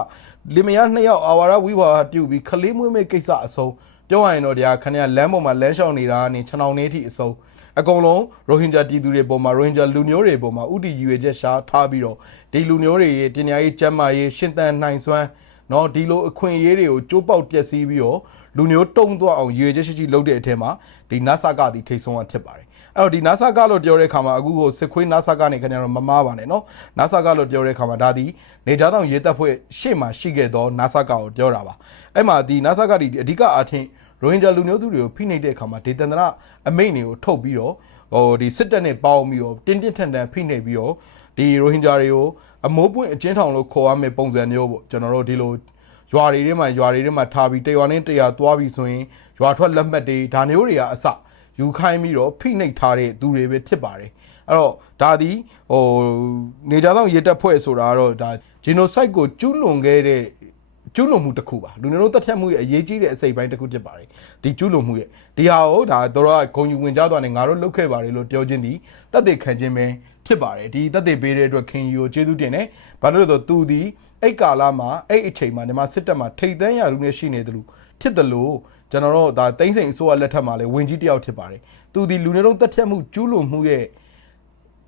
လင်မယားနှစ်ယောက်အာဝါဒဝိဝါဒပြုတ်ပြီးကလေးမွေးမဲ့ကိစ္စအဆုံးပြောရရင်တော့တရားခဏလမ်းပေါ်မှာလမ်းလျှောက်နေတာကနေခြံအောင်နေထိအဆုံး အကုန်လုံးရိုဟင်ဂျာပြည်သူတွေပေါ်မှာရိုဟင်ဂျာလူမျိုးတွေပေါ်မှာဥတီရွေချက်ရှားထားပြီးတော့ဒီလူမျိုးတွေရဲ့ပညာရေးကျန်းမာရေးရှင်းတန်နိုင်စွမ်းနော်ဒီလိုအခွင့်အရေးတွေကိုကြိုးပေါက်ပျက်စီးပြီးတော့လူမျိုးတုံသွားအောင်ရွေချက်ရှိရှိလုပ်တဲ့အထက်မှာဒီ NASA ကဒီထိတ်ဆုံးကဖြစ်ပါတယ်အဲ့တော့ဒီ NASA ကလို့ပြောတဲ့အခါမှာအခုကိုစစ်ခွေး NASA ကနေခင်ဗျားတို့မမားပါနဲ့နော် NASA ကလို့ပြောတဲ့အခါမှာဒါဒီနေကြတော့ရေးတပ်ဖွဲ့ရှေ့မှာရှိခဲ့တော့ NASA ကကိုပြောတာပါအဲ့မှာဒီ NASA ကဒီအဓိကအထင် ရိုဟင်ဂျာလူမျိုးစုတွေကိုဖိနှိပ်တဲ့အခါမှာဒေသန္တရအမိန့်တွေကိုထုတ်ပြီးတော့ဟိုဒီစစ်တပ်နဲ့ပေါင်းပြီးတော့တင်းတင်းထန်ထန်ဖိနှိပ်ပြီးတော့ဒီရိုဟင်ဂျာတွေကိုအမိုးပွင့်အချင်းထောင်လို့ခေါ်ရမယ့်ပုံစံမျိုးပေါ့ကျွန်တော်တို့ဒီလိုရွာတွေထဲမှာရွာတွေထဲမှာထားပြီးတရွာနဲ့တရွာသွားပြီးဆိုရင်ရွာထွက်လက်မှတ်တွေဒါမျိုးတွေကအစယူခိုင်းပြီးတော့ဖိနှိပ်ထားတဲ့သူတွေပဲဖြစ်ပါတယ်အဲ့တော့ဒါဒီဟိုနေကြတော့ရေတက်ဖွဲ့ဆိုတာကတော့ဒါ genocide ကိုကျူးလွန်ခဲ့တဲ့ ကျူးလွန်မှုတစ်ခုပါလူမျိုးတို့တက်ဖြတ်မှုရဲ့အရေးကြီးတဲ့အစိပ်ပိုင်းတစ်ခုဖြစ်ပါတယ်ဒီကျူးလွန်မှုရဲ့ဒီဟာကိုဒါတို့ကဂုံယူဝင်ကြသွားနေငါတို့လုတ်ခဲ့ပါတယ်လို့ပြောခြင်းဒီတက်တဲ့ခံခြင်းပဲဖြစ်ပါတယ်ဒီတက်တဲ့ပေးတဲ့အတွက်ခင်ယူကိုကျေးဇူးတင်တယ်ဘာလို့လဲဆိုတော့သူဒီအဲ့ကာလမှာအဲ့အချိန်မှာဒီမှာစစ်တပ်မှာထိတ်တန်းရာလူနဲ့ရှိနေတယ်လို့ဖြစ်တယ်လို့ကျွန်တော်တို့ဒါတိမ့်စိန်အစိုးရလက်ထက်မှာလည်းဝင်ကြီးတယောက်ဖြစ်ပါတယ်သူဒီလူမျိုးတို့တက်ဖြတ်မှုကျူးလွန်မှုရဲ့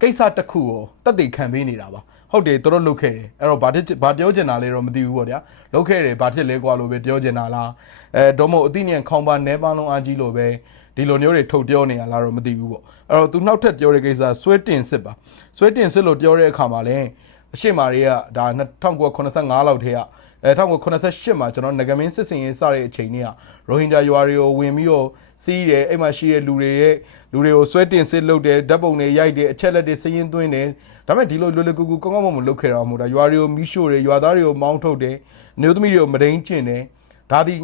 ကိစ္စတစ်ခုကိုတက်တည်ခံပေးနေတာပါ ဟုတ်တယ်သူတို့လုတ်ခဲ့တယ်အဲ့တော့ဘာတစ်ဘာပြောချင်တာလဲတော့မသိဘူးပေါ့ဗျာလုတ်ခဲ့တယ်ဘာဖြစ်လဲကွာလို့ပဲပြောချင်တာလားအဲတော့မို့အသိဉာဏ်ခေါင်းပါနဲပါလုံးအားကြီးလို့ပဲဒီလိုမျိုးတွေထုတ်ပြောနေရလားတော့မသိဘူးပေါ့အဲ့တော့သူနောက်ထပ်ပြောတဲ့ကိစ္စဆွဲတင်စစ်ပါဆွဲတင်စစ်လို့ပြောတဲ့အခါမှာလည်းအရှိမာတွေကဒါ1985လောက်ထဲက အဲ1988မှာကျွန်တော်ငကမင်းစစ်စင်ရေးစတဲ့အချိန်တွေကရိုဟင်ဂျာရွာတွေကိုဝင်ပြီးတော့စီးတယ်အဲ့မှာရှိတဲ့လူတွေရဲ့လူတွေကိုဆွဲတင်စစ်လုပ်တယ်ဓာတ်ပုံတွေရိုက်တယ်အချက်လက်တွေစည်ရင်းသွင်းတယ်ဒါပေမဲ့ဒီလိုလွယ်လွယ်ကူကူကောင်းကောင်းမွန်မွန်လုပ်ခဲ့တာမှမဟုတ်တာရွာတွေကိုမီးရှို့တယ်ရွာသားတွေကိုမောင်းထုတ်တယ်မျိုးသမီးတွေကိုမဒိန်ကျင့်တယ်ဒါဒီ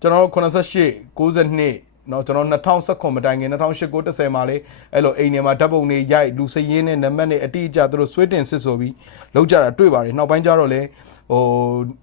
ကျွန်တော်88 92နော်ကျွန်တော်2019မတိုင်ခင်2008 90မှာလေအဲ့လိုအိမ်ထဲမှာဓာတ်ပုံတွေရိုက်လူစည်ရင်းနဲ့နံပါတ်တွေအတိအကျသူတို့ဆွေးတင်စစ်ဆိုပြီးလောက်ကြတာတွေ့ပါတယ်နောက်ပိုင်းကျတော့လေ ဟို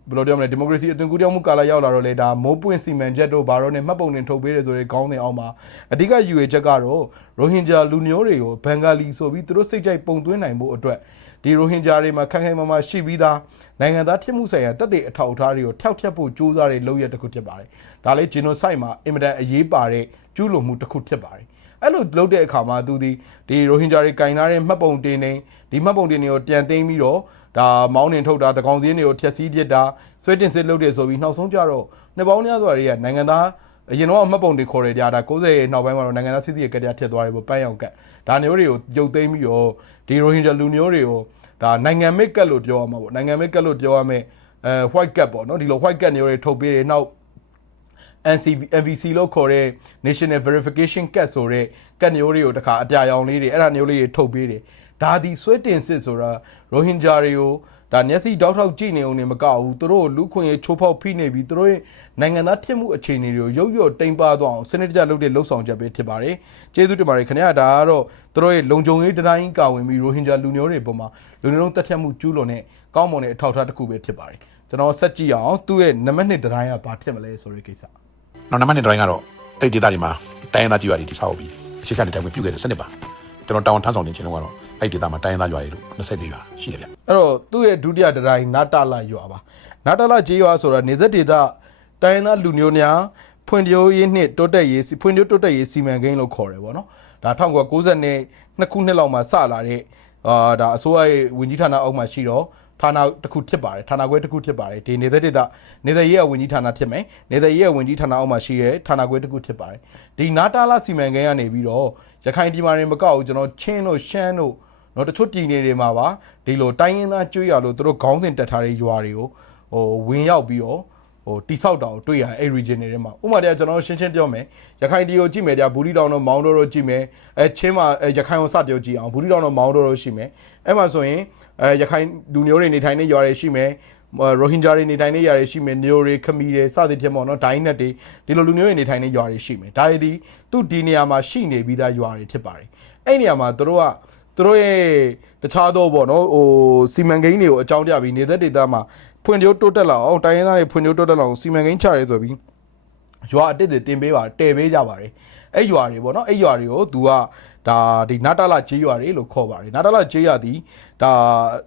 ဘယ်လိုပြောမလဲဒီမိုကရေစီအသွင်ကူးပြောင်းမှုကာလရောက်လာတော့လေဒါမိုးပွင့်စီမံချက်တို့ဘာတော့နဲ့မှတ်ပုံတင်ထုတ်ပေးတယ်ဆိုတဲ့ခေါင်းစဉ်အောက်မှာအဓိကယူရချက်ကတော့ရိုဟင်ဂျာလူမျိုးတွေကိုဘင်္ဂလီဆိုပြီးသူတို့စိတ်ကြိုက်ပုံသွင်းနိုင်မှုအတွက်ဒီရိုဟင်ဂျာတွေမှာခိုင်ခိုင်မာမာရှိပြီးသားနိုင်ငံသားဖြစ်မှုဆိုင်ရာတက်တဲ့အထောက်အထားတွေကိုထောက်ထပ်ဖို့ကြိုးစားတဲ့လုပ်ရက်တစ်ခုဖြစ်ပါတယ်။ဒါလေး genocide မှာအင်မတန်အရေးပါတဲ့ကျူးလွန်မှုတစ်ခုဖြစ်ပါတယ်။အဲ့လိုလုပ်တဲ့အခါမှာသူဒီဒီရိုဟင်ဂျာတွေကင်ထားတဲ့မှတ်ပုံတင်နေဒီမှတ်ပုံတင်တွေကိုပြန်သိမ်းပြီးတော့ ဒါမောင်းနှင်ထုတ်တာတကောင်စင်းတွေကိုဖျက်ဆီးပစ်တာဆွဲတင်စစ်လုပ်တယ်ဆိုပြီးနောက်ဆုံးကြတော့နှစ်ပေါင်းများစွာတွေကနိုင်ငံသားအရင်တော့မှတ်ပုံတွေခေါ်ရကြတာ90ရဲ့နောက်ပိုင်းမှာတော့နိုင်ငံသားစစ်စစ်ရဲ့ကတရားထက်သွားတယ်ပေါ့ပန်းရောင်ကတ်ဒါမျိုးတွေကိုရုပ်သိမ်းပြီးတော့ဒီရိုဟင်ဂျာလူမျိုးတွေကိုဒါနိုင်ငံမိတ်ကတ်လို့ပြောရမှာပေါ့နိုင်ငံမိတ်ကတ်လို့ပြောရမယ်အဲ white cat ပေါ့နော်ဒီလို white cat မျိုးတွေထုတ်ပေးတယ်နောက် NCV MVC လို့ခေါ်တဲ့ National Verification Card ဆိုတဲ့ကတ်မျိုးတွေကိုတခါအပြာရောင်လေးတွေအဲ့ဒါမျိုးလေးတွေထုတ်ပေးတယ် ဒါဒီဆွဲတင်စစ်ဆိုတာရိုဟင်ဂျာတွေကိုဒါမျက်စိတောက်ထောက်ကြည့်နေအောင်နေမကောက်ဘူးသူတို့လူခွင့်ရေးချိုးဖောက်ဖိနေပြီးသူတို့ရဲ့နိုင်ငံသားဖြစ်မှုအခြေအနေတွေကိုရုပ်ရော့တိမ်ပါသွားအောင်စနစ်တကျလုပ်တဲ့လှုပ်ဆောင်ချက်ပဲဖြစ်ပါတယ်ကျေးဇူးတင်ပါတယ်ခင်ဗျာဒါကတော့သူတို့ရဲ့လုံခြုံရေးတိုင်းကာဝင်ပြီးရိုဟင်ဂျာလူမျိုးတွေပုံမှာလူမျိုးလုံးတက်ဖြတ်မှုကျူးလွန်တဲ့ကောင်းမွန်တဲ့အထောက်အထားတစ်ခုပဲဖြစ်ပါတယ်ကျွန်တော်ဆက်ကြည့်အောင်သူ့ရဲ့နံပါတ်1တိုင်းကဘာဖြစ်မလဲဆိုတဲ့ကိစ္စနောက်နံပါတ်1ဒရိုင်းကတော့အဲ့ဒီဒေသတွေမှာတိုင်းရင်းသားကြီးရွာတွေတိစောက်ပြီးအခြေခံတဲ့တိုင်ဝင်ပြုခဲ့တဲ့စနစ်ပါကျွန်တော်တောင်းထမ်းဆောင်နေခြင်းတော့ကတော့ အဲ့ဒီဒေသမှာတိုင်းရင်းသားရွာတွေလို့24ရွာရှိတယ်ဗျအဲ့တော့သူ့ရဲ့ဒုတိယဒတိုင်းနာတာလာရွာပါနာတာလာကျေးရွာဆိုတာနေဆက်ဒေသတိုင်းရင်းသားလူမျိုးများဖွံ့ဖြိုးရေးနှင့်တိုးတက်ရေးစီဖွံ့ဖြိုးတိုးတက်ရေးစီမံကိန်းလို့ခေါ်တယ်ဗောနော်ဒါ1990နဲ့နှစ်ခုနှစ်လောက်မှာစလာတဲ့အာဒါအစိုးရရဲ့ဝင်ကြီးဌာနအောက်မှာရှိတော့ဌာနတစ်ခုဖြစ်ပါတယ်ဌာနခွဲတစ်ခုဖြစ်ပါတယ်ဒီနေသက်ဒေသနေသက်ရေးရဝင်ကြီးဌာနဖြစ်မယ်နေသက်ရေးရဝင်ကြီးဌာနအောက်မှာရှိရဲဌာနခွဲတစ်ခုဖြစ်ပါတယ်ဒီနာတာလာစီမံကိန်းကနေပြီးတော့ရခိုင်ဒီမာတွေမကောက်ဘူးကျွန်တော်ချင်းတို့ရှမ်းတို့ နော်တချို့ပြည်နယ်တွေမှာပါဒီလိုတိုင်းရင်းသားကျွေးရလို့သူတို့ခေါင်းစဉ်တက်ထားတဲ့ရွာတွေကိုဟိုဝင်ရောက်ပြီးတော့ဟိုတိဆောက်တာကိုတွေ့ရတယ်အဲ့ region တွေထဲမှာဥပမာတရားကျွန်တော်ရှင်းရှင်းပြောမယ်ရခိုင်တီကိုကြည့်မယ်တရားဘူရီတောင်တို့မောင်းတို့တို့ကြည့်မယ်အဲချင်းမှာအဲရခိုင်ကိုစပြောကြည့်အောင်ဘူရီတောင်တို့မောင်းတို့တို့ရှိမယ်အဲ့မှာဆိုရင်အဲရခိုင်လူမျိုးတွေနေထိုင်နေရွာတွေရှိမယ်ရိုဟင်ဂျာတွေနေထိုင်နေရွာတွေရှိမယ်မျိုးတွေခမီတွေစသဖြင့်ပေါ့နော်ဒိုင်းနက်တွေဒီလိုလူမျိုးတွေနေထိုင်နေရွာတွေရှိမယ်ဒါတွေဒီသူ့ဒီနေရာမှာရှိနေပြီးသားရွာတွေဖြစ်ပါတယ်အဲ့နေရာမှာသူတို့က သူတို့ရဲ့တခြားသောပေါ့နော်ဟိုစီမံကိန်းတွေကိုအကြောင်းပြပြီးနေတဲ့ဒေသမှာဖွံ့ဖြိုးတိုးတက်လာအောင်တိုင်းရင်းသားတွေဖွံ့ဖြိုးတိုးတက်လာအောင်စီမံကိန်းချရဲဆိုပြီးရွာအတစ်တွေတင်ပေးပါတည်ပေးကြပါတယ်အဲ့ရွာတွေပေါ့နော်အဲ့ရွာတွေကို तू ကဒါဒီနာတာလာဂျေးရွာတွေလို့ခေါ်ပါတယ်နာတာလာဂျေးရွာဒီဒါ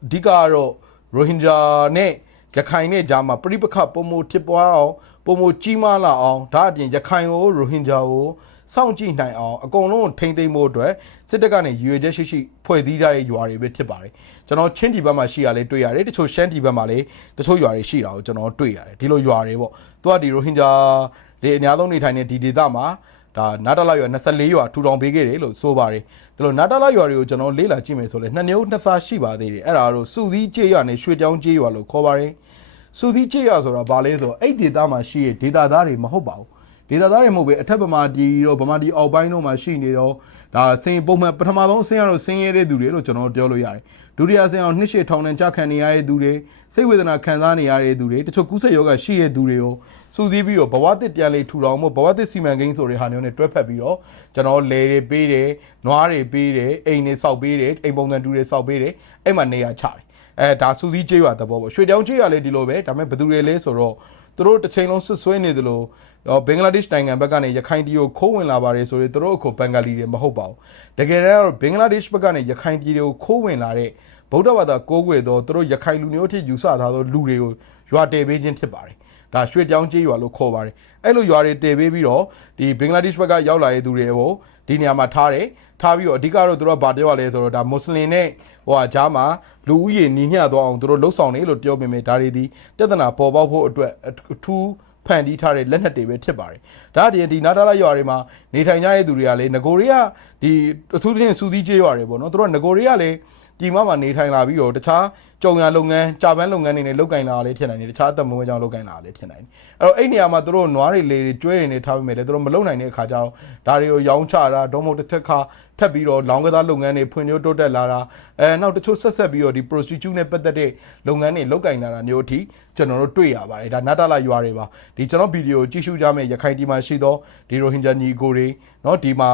အဓိကကတော့ရိုဟင်ဂျာနဲ့ရခိုင်နဲ့ကြားမှာပြိပခပုံမဖြစ်ပွားအောင်ပုံမကြီးမားလာအောင်ဒါအပြင်ရခိုင်ကိုရိုဟင်ဂျာကို စောင့်ကြည့်နိုင်အောင်အကုန်လုံးထိမ့်သိမ်းဖို့အတွက်စစ်တပ်ကနေရွေချက်ရှိရှိဖွဲ့စည်းထားတဲ့ရွာတွေပဲဖြစ်ပါတယ်ကျွန်တော်ချင်းဒီဘက်မှာရှိရလဲတွေ့ရတယ်တချို့ရှမ်းဒီဘက်မှာလည်းတချို့ရွာတွေရှိတာကိုကျွန်တော်တွေ့ရတယ်ဒီလိုရွာတွေပေါ့သူကဒီရိုဟင်ဂျာတွေအများဆုံးနေထိုင်တဲ့ဒီဒေသမှာဒါနာတာလာရွာ24ရွာထူထောင်ပေးခဲ့တယ်လို့ဆိုပါတယ်ဒီလိုနာတာလာရွာတွေကိုကျွန်တော်လေ့လာကြည့်မယ်ဆိုလဲနှစ်မျိုးနှစ်စားရှိပါသေးတယ်အဲ့ဒါတော့စုစည်းကြေးရွာနဲ့ရွှေတောင်းကြေးရွာလို့ခေါ်ပါတယ်စုစည်းကြေးရွာဆိုတာဘာလဲဆိုတော့အဲ့ဒေသမှာရှိတဲ့ဒေသသားတွေမဟုတ်ပါဘူး ဒေတာသားတွေမဟုတ်ပဲအထက်ဗမာပြည်တော့ဗမာပြည်အောက်ပိုင်းတို့မှာရှိနေတော့ဒါစင်ပုံမှန်ပထမဆုံးအဆင်းကတော့ဆင်းရဲတဲ့သူတွေလို့ကျွန်တော်တို့ပြောလို့ရတယ်ဒုတိယအဆင်းအောင်နှစ်ရှည်ထောင်နဲ့ကြာခံနေရတဲ့သူတွေစိတ်ဝေဒနာခံစားနေရတဲ့သူတွေတချို့ကူးစက်ယောဂရှိတဲ့သူတွေကိုစူးစီးပြီးတော့ဘဝတစ်ပြန်လေးထူထောင်မှုဘဝတစ်စီမံကိန်းဆိုတဲ့ဟာမျိုးနဲ့တွဲဖက်ပြီးတော့ကျွန်တော်လေတွေပေးတယ်နွားတွေပေးတယ်အိမ်တွေစောက်ပေးတယ်အိမ်ပုံစံတူတွေစောက်ပေးတယ်အဲ့မှာနေရာချတယ်အဲဒါစူးစီးကြေးရွာတဘောပေါ့ရွှေတောင်ကြေးရွာလေးဒီလိုပဲဒါပေမဲ့ဘယ်သူတွေလဲဆိုတော့ သူတို့တစ်ချိန်လုံးဆွတ်ဆွဲနေသလိုတော့ဘင်္ဂလားဒေ့ရှ်နိုင်ငံဘက်ကနေရခိုင်ပြည်ကိုခိုးဝင်လာပါတယ်ဆိုရင်သူတို့အခုဘင်္ဂလီတွေမဟုတ်ပါဘူးတကယ်တမ်းတော့ဘင်္ဂလားဒေ့ရှ်ဘက်ကနေရခိုင်ပြည်ကိုခိုးဝင်လာတဲ့ဗုဒ္ဓဘာသာကိုးကွယ်သောသူတို့ရခိုင်လူမျိုးအထိယူဆထားသောလူတွေကိုရွာတည်ပေးခြင်းဖြစ်ပါတယ်ဒါရွှေတောင်ကျေးရွာလို့ခေါ်ပါတယ်အဲ့လိုရွာတွေတည်ပေးပြီးတော့ဒီဘင်္ဂလားဒေ့ရှ်ဘက်ကရောက်လာတဲ့သူတွေကိုဒီနေရာမှာထားတယ် ထားပြီးတော့အဓိကတော့သူတို့ကဗာပြောရလဲဆိုတော့ဒါမွတ်စလင်နဲ့ဟိုဟာဂျားမှာလူဦးရေညီမျှသွားအောင်သူတို့လှုပ်ဆောင်နေလို့ပြောပေမဲ့ဒါတွေဒီပြဿနာပေါ်ပေါက်ဖို့အတွက်အထူးဖန်တီးထားတဲ့လက်နက်တွေပဲဖြစ်ပါတယ်။ဒါအပြင်ဒီနာတာလာရွာတွေမှာနေထိုင်ကြတဲ့သူတွေကလည်းငကိုရီးယားဒီအထူးသဖြင့်စူးစီးကျေးရွာတွေပေါ့နော်။သူတို့ကငကိုရီးယားလည်းဒီ ပြည်မမှာနေထိုင်လာပြီးတော့တခြားကြုံရလုပ်ငန်းကြာပန်းလုပ်ငန်းတွေနဲ့လုပ်ကင်လာတာလေးဖြစ်နိုင်တယ်တခြားအသက်မွေးကြောင်းလုပ်ကင်လာတာလေးဖြစ်နိုင်တယ်အဲ့တော့အဲ့နေရာမှာသူတို့နွားတွေလေတွေကျွဲတွေနေထားပြီးမယ်လေသူတို့မလုပ်နိုင်တဲ့အခါကျတော့ဒါတွေကိုရောင်းချတာဒေါမို့တစ်ထက်ခါထပ်ပြီးတော့လောင်းကစားလုပ်ငန်းတွေဖွံ့ဖြိုးတိုးတက်လာတာအဲနောက်တချို့ဆက်ဆက်ပြီးတော့ဒီ prostitute နဲ့ပတ်သက်တဲ့လုပ်ငန်းတွေလုပ်ကင်လာတာမျိုးအထိကျွန်တော်တို့တွေ့ရပါတယ်ဒါနတ်တလာရွာတွေပါဒီကျွန်တော်ဗီဒီယိုကြည့်ရှုကြမယ့်ရခိုင်ဒီမှာရှိသောဒီရိုဟင်ဂျာညီကိုတွေเนาะဒီမှာ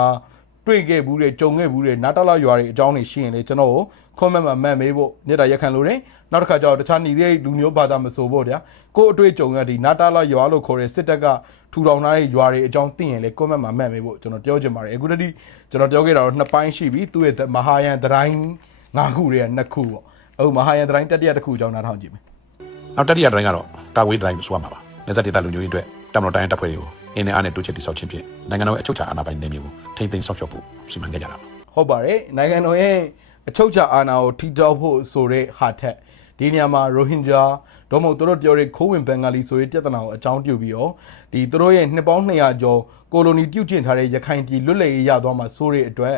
တွေ့ခဲ့ဘူးတဲ့ကြုံခဲ့ဘူးတဲ့နားတလာရွာတွေအကြောင်းတွေရှိရင်လေကျွန်တော်ကို comment မှာမှတ်မေးဖို့နေ့တာရက်ခံလို့တယ်နောက်တစ်ခါကျတော့တခြားညီတဲ့လူမျိုးဘာသာမဆိုဖို့ဗျာကို့အတွေ့အကြုံကဒီနားတလာရွာလို့ခေါ်တဲ့စစ်တပ်ကထူထောင်ထားတဲ့ရွာတွေအကြောင်းသိရင်လေ comment မှာမှတ်မေးဖို့ကျွန်တော်ပြောချင်ပါတယ်အခုတည်းကျွန်တော်ပြောခဲ့တာတော့နှစ်ပိုင်းရှိပြီသူ့ရဲ့မဟာယန်တိုင်း၅ခုတွေကနှစ်ခုပေါ့အခုမဟာယန်တိုင်းတတိယတစ်ခုအကြောင်းနားထောင်ကြည့်မယ်နောက်တတိယတိုင်းကတော့ကာဝေးတိုင်းလို့ဆိုရမှာပါနေဆက်ဒေတာလူမျိုးရေးအတွက်တမန်တော်တိုင်းတပ်ဖွဲ့တွေကိုအင်းနဲ့အားနဲ့တိုးချဲ့တိစောက်ခြင်းဖြင့်နိုင်ငံတော်ရဲ့အချုပ်အခြာအာဏာပိုင်နေမျိုးကိုထိမ့်သိမ်းဆောက်ရှောက်ဖို့စီမံခဲ့ကြတာပါဟုတ်ပါတယ်နိုင်ငံတော်ရဲ့ အချုပ်ချာအာဏာကိုထိတောက်ဖို့ဆိုတဲ့ဟာထက်ဒီနေရာမှာရိုဟင်ဂျာတော့မဟုတ်သူတို့ပြောတဲ့ခိုးဝင်ဘင်္ဂါလီဆိုတဲ့ပြဿနာကိုအကြောင်းပြုပြီးတော့ဒီသူတို့ရဲ့နှစ်ပေါင်း200ကျော်ကိုလိုနီပြုတ်ကျင့်ထားတဲ့ရခိုင်ပြည်လွတ်လပ်ရေးရသွားမှာဆိုတဲ့အတွက်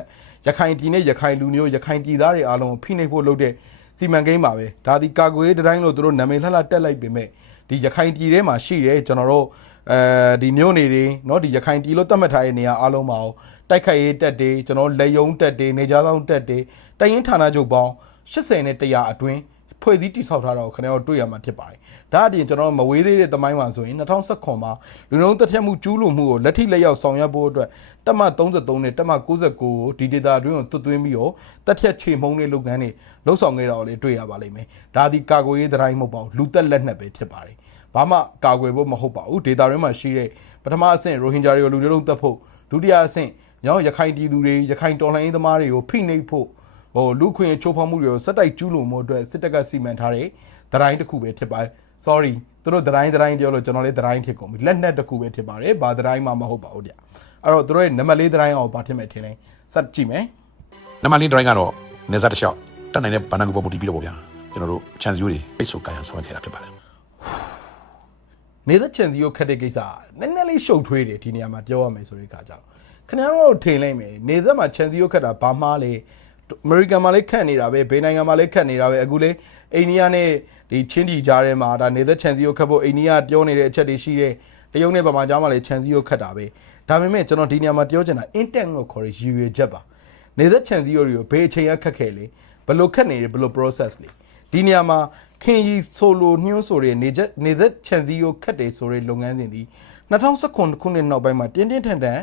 ရခိုင်ပြည်နဲ့ရခိုင်လူမျိုးရခိုင်ပြည်သားတွေအားလုံးကိုဖိနှိပ်ဖို့လုပ်တဲ့စီမံကိန်းပါပဲဒါဒီကာကွယ်ရေးတိုင်းလို့သူတို့နာမည်လှလှတက်လိုက်ပေမဲ့ဒီရခိုင်ပြည်ထဲမှာရှိတဲ့ကျွန်တော်တို့အဲဒီမျိုးနေတွေเนาะဒီရခိုင်ပြည်လို့သတ်မှတ်ထားတဲ့နေရာအားလုံးမှာကို တိုက်ခိုက်ရေးတက်တွေကျွန်တော်လက်ယုံတက်တွေနေကြားဆောင်တက်တွေ တရင်ဌာနချုပ်ပေါင်း80နဲ့100အတွင်းဖွဲ့စည်းတိဆောက်ထားတာကိုခင်ဗျားတို့တွေ့ရမှာဖြစ်ပါတယ်။ဒါအပြင်ကျွန်တော်မဝေးသေးတဲ့သမိုင်းမှာဆိုရင်2019မှာလူလုံးတက်ထက်မှုကျူးလွန်မှုကိုလက်ထိလက်ရောက်ဆောင်ရွက်ဖို့အတွက်တက်မ33နဲ့တက်မ69ကိုဒီဒေတာအတွင်းကိုသွတ်သွင်းပြီးတော့တက်ထက်ခြေမှုန်းတဲ့လုပ်ငန်းတွေလှုပ်ဆောင်ခဲ့တာကိုလည်းတွေ့ရပါလိမ့်မယ်။ဒါဒီကာကွယ်ရေးတိုင်းမဟုတ်ပါဘူးလူသက်လက်နက်ပဲဖြစ်ပါတယ်။ဘာမှကာကွယ်ဖို့မဟုတ်ပါဘူးဒေတာတွင်းမှာရှိတဲ့ပထမအဆင့်ရိုဟင်ဂျာတွေကိုလူမျိုးလုံးတက်ဖို့ဒုတိယအဆင့်ညောင်ရခိုင်ပြည်သူတွေရခိုင်တော်လှန်ရေးသမားတွေကိုဖိနှိပ်ဖို့ ဟိုလူခွင့်ချိုးဖောက်မှုတွေကိုစက်တိုက်ကျူးလွန်မှုအတွက်စစ်တပ်ကစီမံထားတဲ့ဒတိုင်းတစ်ခုပဲဖြစ်ပါတယ် sorry သူတို့ဒတိုင်းဒတိုင်းပြောလို့ကျွန်တော်လည်းဒတိုင်းဖြစ်ကုန်ပြီလက်နက်တစ်ခုပဲဖြစ်ပါတယ်ဘာဒတိုင်းမှမဟုတ်ပါဘူးဗျအဲ့တော့သူတို့ရဲ့နံပါတ်လေးဒတိုင်းအောင်ဘာဖြစ်မဲ့ထင်လဲစက်ကြည့်မယ်နံပါတ်လေးတိုင်းကတော့နေဆက်တစ်လျှောက်တက်နိုင်တဲ့ဗန္ဒကူပေါ်မူတည်ပြီးတော့ပေါ့ဗျာကျွန်တော်တို့ချန်စီယိုတွေပိတ်ဆို့ကာယံဆောင်ရွက်ခဲ့တာဖြစ်ပါတယ်နေသက်ချန်စီကိုခတ်တဲ့ကိစ္စကနည်းနည်းလေးရှုပ်ထွေးတယ်ဒီနေရာမှာပြောရမယ်ဆိုတဲ့အခါကျတော့ခင်ဗျားတို့ထင်လိုက်မယ်နေသက်မှာချန်စီကိုခတ်တာဘာမှလဲ အမေရိကန်မှာလည်းခတ်နေတာပဲဘေးနိုင်ငံမှာလည်းခတ်နေတာပဲအခုလေအိန္ဒိယနဲ့ဒီချင်းတီကြားထဲမှာဒါနေသက်ချန်စီကိုခတ်ဖို့အိန္ဒိယပြောနေတဲ့အချက်တွေရှိတယ်တရုတ်နဲ့ဗမာကြားမှာလည်းချန်စီကိုခတ်တာပဲဒါပေမဲ့ကျွန်တော်ဒီနေရာမှာပြောချင်တာ intent ကိုခေါ်ရရည်ရွယ်ချက်ပါနေသက်ချန်စီကိုတွေကိုဘယ်အချိန်ကခတ်ခဲ့လဲဘယ်လိုခတ်နေလဲဘယ်လို process လဲဒီနေရာမှာခင်ရီဆိုလိုညွှန်းဆိုတဲ့နေချက်နေသက်ချန်စီကိုခတ်တယ်ဆိုတဲ့လုပ်ငန်းစဉ်ဒီ2019ခုနှစ်နောက်ပိုင်းမှာတင်းတင်းထန်ထန်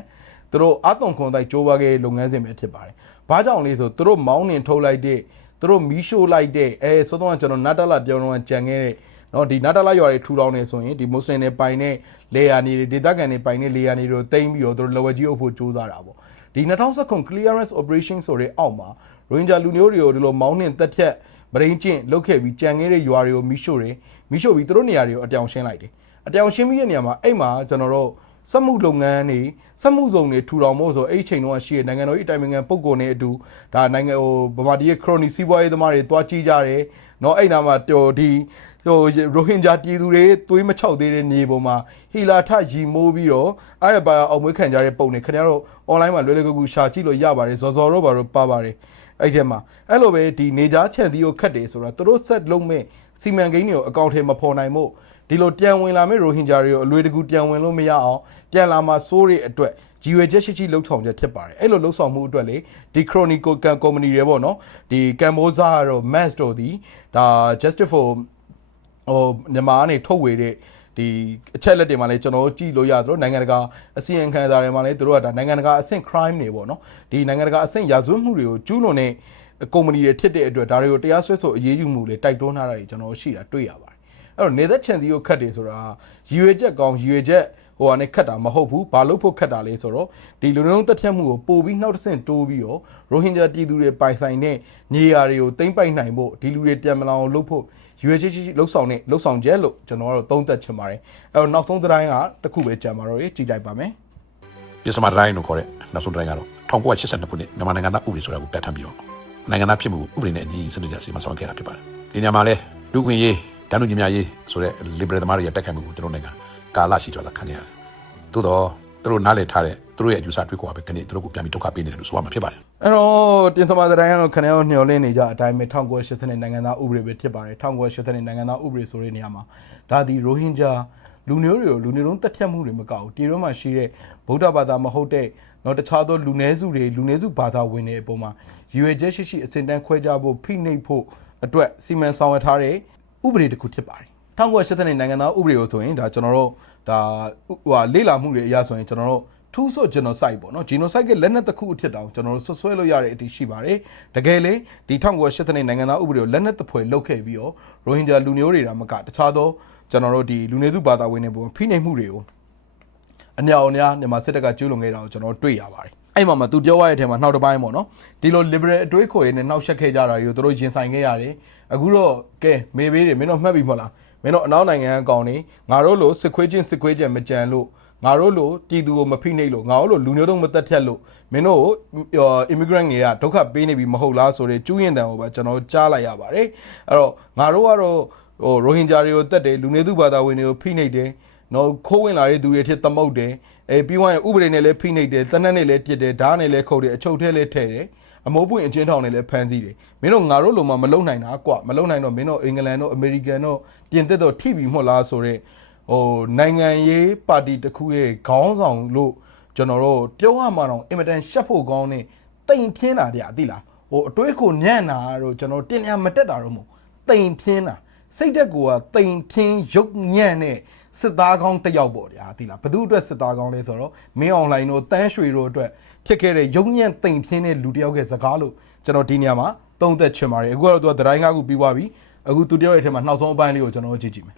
သူတို့အတုံခွန်တိုက်ကြိုးပမ်းခဲ့တဲ့လုပ်ငန်းစဉ်ပဲဖြစ်ပါတယ်။ ဘာကြောင့်လဲဆိုသူတို့မောင်းနှင်ထုတ်လိုက်တဲ့သူတို့မီးရှို့လိုက်တဲ့အဲဆိုတော့ကျွန်တော်နတ်တလာပြောတော့ကြံခဲ့တဲ့နော်ဒီနတ်တလာရွာတွေထူထောင်နေဆိုရင်ဒီမွတ်စလင်တွေပိုင်တဲ့လေယာနေတွေဒေသခံတွေပိုင်တဲ့လေယာနေတွေကိုတိမ့်ပြီးတော့သူတို့လဝကြီးအုပ်ဖို့ကြိုးစားတာပေါ့။ဒီ2019 clearance operation ဆိုတဲ့အောက်မှာရိုဟင်ဂျာလူမျိုးတွေကိုဒီလိုမောင်းနှင်တက်ဖြတ်မရင်းကျင့်လုတ်ခဲ့ပြီးကြံခဲ့တဲ့ရွာတွေကိုမိရှို့တယ်မိရှို့ပြီးသူတို့နေရာတွေကိုအတောင်ရှင်းလိုက်တယ်အတောင်ရှင်းပြီးတဲ့နေရာမှာအဲ့မှာကျွန်တော်တို့ စက်မှုလုပ်ငန်းတွေစက်မှုစုံတွေထူထောင်ဖို့ဆိုအဲ့ဒီချိန်တုန်းကရှိတဲ့နိုင်ငံတော်၏အတိုင်ပင်ခံပုဂ္ဂိုလ်နဲ့အတူဒါနိုင်ငံဟိုဗမာပြည်ရဲ့ခရိုနီစီးပွားရေးသမားတွေတွားကြည့်ကြတယ်เนาะအဲ့နာမှာဟိုဒီဟိုရိုဟင်ဂျာပြည်သူတွေသွေးမချောက်သေးတဲ့နေပုံမှာဟီလာထရီမိုးပြီးတော့အားရပါအောင်မွေးခံကြတဲ့ပုံတွေခင်ဗျားတို့ online မှာလွယ်လွယ်ကူကူရှာကြည့်လို့ရပါတယ်ဇော်ဇော်တို့ဘာလို့ပါပါတယ် အဲ့ထဲမှာအဲ့လိုပဲဒီနေကြားချန်သီကိုခတ်တယ်ဆိုတာသူတို့ဆက်လုံးမဲ့စီမံကိန်းတွေကိုအကောင့်ထဲမဖော်နိုင်မို့ ဒီလိုပြန်ဝင်လာမဲ့ရိုဟင်ဂျာတွေကိုအလွယ်တကူပြန်ဝင်လို့မရအောင်ပြန်လာမှာစိုးတဲ့အတွက်ကြီးရွယ်ချက်ရှိရှိလှုပ်ဆောင်ချက်ဖြစ်ပါတယ်အဲ့လိုလှုပ်ဆောင်မှုအတွက်လေဒီ Chronicle Company တွေပေါ့နော်ဒီ Cambodia တို့ Mass တို့ဒီဒါ Justice for ဟိုမြန်မာကနေထုတ်ဝေတဲ့ဒီအချက်လက်တွေမှာလည်းကျွန်တော်တို့ကြည့်လို့ရသလိုနိုင်ငံတကာအစီရင်ခံစာတွေမှာလည်းတို့ကဒါနိုင်ငံတကာအဆင့် crime တွေပေါ့နော်ဒီနိုင်ငံတကာအဆင့်ရာဇဝတ်မှုတွေကိုကျူးလွန်တဲ့ကုမ္ပဏီတွေဖြစ်တဲ့အတွက်ဒါတွေကိုတရားစွဲဆိုအရေးယူမှုတွေတိုက်တွန်းထားတာတွေကျွန်တော်တို့ရှိတာတွေ့ရပါတယ် အဲ့တော့နေသက်ချန်စီကိုခတ်တယ်ဆိုတာရည်ရွယ်ချက်ကောင်းရည်ရွယ်ချက်ဟိုကနေခတ်တာမဟုတ်ဘူးဘာလို့ဖို့ခတ်တာလဲဆိုတော့ဒီလူလုံးတက်ဖြတ်မှုကိုပို့ပြီးနောက်တစ်ဆင့်တိုးပြီးတော့ရိုဟင်ဂျာပြည်သူတွေပိုင်ဆိုင်တဲ့နေရာတွေကိုတိမ့်ပိုက်နိုင်ဖို့ဒီလူတွေပြန်မလာအောင်လုပ်ဖို့ရွေးချယ်ချီလှုပ်ဆောင်တဲ့လှုပ်ဆောင်ချက်လို့ကျွန်တော်တို့သုံးသပ်ချင်ပါတယ်အဲ့တော့နောက်ဆုံးတစ်တိုင်းကတစ်ခုပဲကြံပါတော့ရေကြည့်လိုက်ပါမယ်ပြစမတိုင်းလို့ခေါ်တဲ့နောက်ဆုံးတိုင်းကတော့1982ခုနှစ်မြန်မာနိုင်ငံသားဥပဒေဆိုတာကိုပြဋ္ဌာန်းပြီးတော့နိုင်ငံသားဖြစ်မှုဥပဒေနဲ့အညီစနစ်တကျစီမံဆောင်ရွက်ခဲ့တာဖြစ်ပါတယ်ဒီညမှာလဲလူခွင့်ရေး တန်းလူညီမရေးဆိုတဲ့ liberal သမားတွေရဲ့တက်ခိုက်မှုကိုကျွန်တော်နိုင်ငံကာလရှိကြတာခံရတယ်သို့တော့သူတို့နားလည်ထားတဲ့သူတို့ရဲ့အယူဆတွေးခေါ်ပါပဲခဏသူတို့ကိုပြန်ပြီးဒုက္ခပေးနေတယ်လို့ဆိုရမှာဖြစ်ပါတယ်အဲ့တော့တင်စမာတိုင်းကတော့ခဏရောညှော်လင့်နေကြအတိုင်းပဲ1980နှစ်နိုင်ငံသားဥပဒေပဲဖြစ်ပါတယ်1980နှစ်နိုင်ငံသားဥပဒေဆိုတဲ့နေရာမှာဒါဒီရိုဟင်ဂျာလူမျိုးတွေကိုလူမျိုးလုံးတက်ဖြတ်မှုတွေမကောက်ဘူးတီရောမှာရှိတဲ့ဗုဒ္ဓဘာသာမဟုတ်တဲ့တော့တခြားသောလူနည်းစုတွေလူနည်းစုဘာသာဝင်တွေအပေါ်မှာရည်ရွယ်ချက်ရှိရှိအစဉ်တန်းခွဲခြားဖို့ဖိနှိပ်ဖို့အတွက်စီမံဆောင်ရွက်ထားတဲ့ ဥပဒေတစ်ခုဖြစ်ပါတယ်1980နှစ်နိုင်ငံသားဥပဒေကိုဆိုရင်ဒါကျွန်တော်တို့ဒါဟိုဟာလေ့လာမှုတွေအရဆိုရင်ကျွန်တော်တို့ထူးဆို genocide ပေါ့နော် genocide ကလက်နက်တစ်ခုအဖြစ်တောင်ကျွန်တော်တို့ဆွဆွဲလို့ရတဲ့အတိရှိပါတယ်တကယ်လေဒီ1980နှစ်နိုင်ငံသားဥပဒေကိုလက်နက်တစ်ဖွဲ့လုတ်ခဲ့ပြီးတော့ရိုဟင်ဂျာလူမျိုးတွေတာမကတခြားသောကျွန်တော်တို့ဒီလူနည်းစုဘာသာဝင်တွေပုံဖိနှိပ်မှုတွေကိုအညောင်အများမြန်မာစစ်တပ်ကကျူးလွန်ခဲ့တာကိုကျွန်တော်တို့တွေ့ရပါတယ် အဲ့မှာမှသူပြောရတဲ့အထက်မှာနောက်တစ်ပိုင်းပေါ့နော်ဒီလို liberal အတွေးခေါ်ရည်နဲ့နှောက်ယှက်ခဲ့ကြတာတွေကိုသူတို့ရင်ဆိုင်ခဲ့ရတယ်အခုတော့ကဲမေဘေးတွေမင်းတို့မှတ်ပြီမဟုတ်လားမင်းတို့အနောက်နိုင်ငံအကောင်နေငါတို့လိုစစ်ခွေးချင်းစစ်ခွေးကြံမကြံလို့ငါတို့လိုပြည်သူကိုမဖိနှိပ်လို့ငါတို့လိုလူမျိုးတို့မတက်ဖြတ်လို့မင်းတို့ immigrant တွေကဒုက္ခပေးနေပြီမဟုတ်လားဆိုတဲ့ကျူးရင်တန်ကိုပဲကျွန်တော်ကြားလိုက်ရပါတယ်အဲ့တော့ငါတို့ကတော့ဟိုရိုဟင်ဂျာတွေကိုတက်တယ်လူနေသူဘာသာဝင်တွေကိုဖိနှိပ်တယ်နော်ခိုးဝင်လာတဲ့သူတွေထစ်သမုတ်တယ် အဲပြီးသွားရင်ဥပဒေနဲ့လည်းဖိနှိပ်တယ်တနက်နဲ့လည်းပြစ်တယ်ဓာတ်နဲ့လည်းခုတ်တယ်အချုပ်ထဲလည်းထည့်တယ်အမိုးပွင့်အချင်းထောင်နဲ့လည်းဖမ်းဆီးတယ်မင်းတို့ငါတို့လိုမှမလုံနိုင်တာကွာမလုံနိုင်တော့မင်းတို့အင်္ဂလန်တို့အမေရိကန်တို့ပြင်သစ်တို့ထိပြီမဟုတ်လားဆိုတော့ဟိုနိုင်ငံရေးပါတီတစ်ခုရဲ့ခေါင်းဆောင်လို့ကျွန်တော်တို့ပြောရမှာတော့အင်မတန်ရှက်ဖို့ကောင်းနေတိမ်ပြင်းတာတရားသိလားဟိုအတွေးကိုညံ့တာတို့ကျွန်တော်တင်ရမတက်တာတော့မဟုတ်တိမ်ပြင်းတာစိတ်တက်ကိုကတိမ်ပြင်းရုပ်ညံ့တဲ့ စစ်သားကောင်းတစ်ယောက်ပေါ့ဗျာသိလားဘသူအတွက်စစ်သားကောင်းလဲဆိုတော့မင်းအွန်လိုင်းတို့တန်းရွှေတို့အတွက်ဖြစ်ခဲ့တဲ့ရုပ်ညံ့တိမ်ပြင်းတဲ့လူတစ်ယောက်ရဲ့စကားလို့ကျွန်တော်ဒီနေရာမှာသုံးသက်ချင်ပါတယ်အခုကတော့သူကဒတိုင်းကားခုပြီးသွားပြီအခုသူတယောက်ရဲ့ထဲမှာနှောက်ဆုံးအပိုင်းလေးကိုကျွန်တော်တို့ကြည့်ကြည့်မယ်။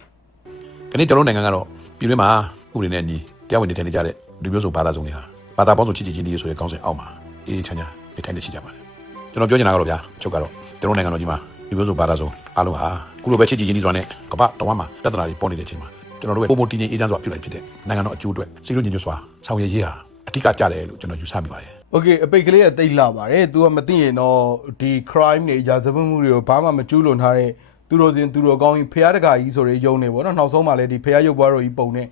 ခဏကျွန်တော်တို့နိုင်ငံကတော့ပြည်တွင်းမှာဥပဒေနဲ့အညီတရားဝင်နေထိုင်နေကြတဲ့လူမျိုးစုဘာသာစုံတွေဟာဘာသာပေါင်းစုံချစ်ချစ်ချင်းချင်းဆိုတဲ့ကောင်းစဉ်အောက်မှာအေးအေးချမ်းချမ်းနေထိုင်နေရှိကြပါတယ်။ကျွန်တော်ပြောချင်တာကတော့ဗျာချုပ်ကတော့ကျွန်တော်နိုင်ငံတော်ကြီးမှာလူမျိုးစုဘာသာစုံအားလုံးဟာခုလိုပဲချစ်ချစ်ချင်းချင်းဆိုတာနဲ့ကမ္ဘာတဝမ်းမှာပြဿနာတွေပေါ်နေတဲ့အချိန်မှာ ကျွန်တော်တို့ရဲ့ပုံမတည်ငြိမ်အေးချမ်းစွာပြုလိုက်ဖြစ်တဲ့နိုင်ငံတော်အကျိုးအတွက်စိတ်လို့ညီညွတ်စွာဆောင်ရွက်ရေးဟာအထူးကကြတယ်လို့ကျွန်တော်ယူဆမိပါတယ်။။ Okay အပိတ်ကလေးကတိတ်လာပါတယ်။ तू ကမသိရင်တော့ဒီ crime တွေရာဇဝတ်မှုတွေကိုဘာမှမကျူးလွန်ထားတဲ့သူတော်စင်သူတော်ကောင်းကြီးဖះတကာကြီးဆိုတဲ့ယုံနေပေါ့နော်။နောက်ဆုံးမှလည်းဒီဖះရုပ်ပွားတော်ကြီးပုံနဲ့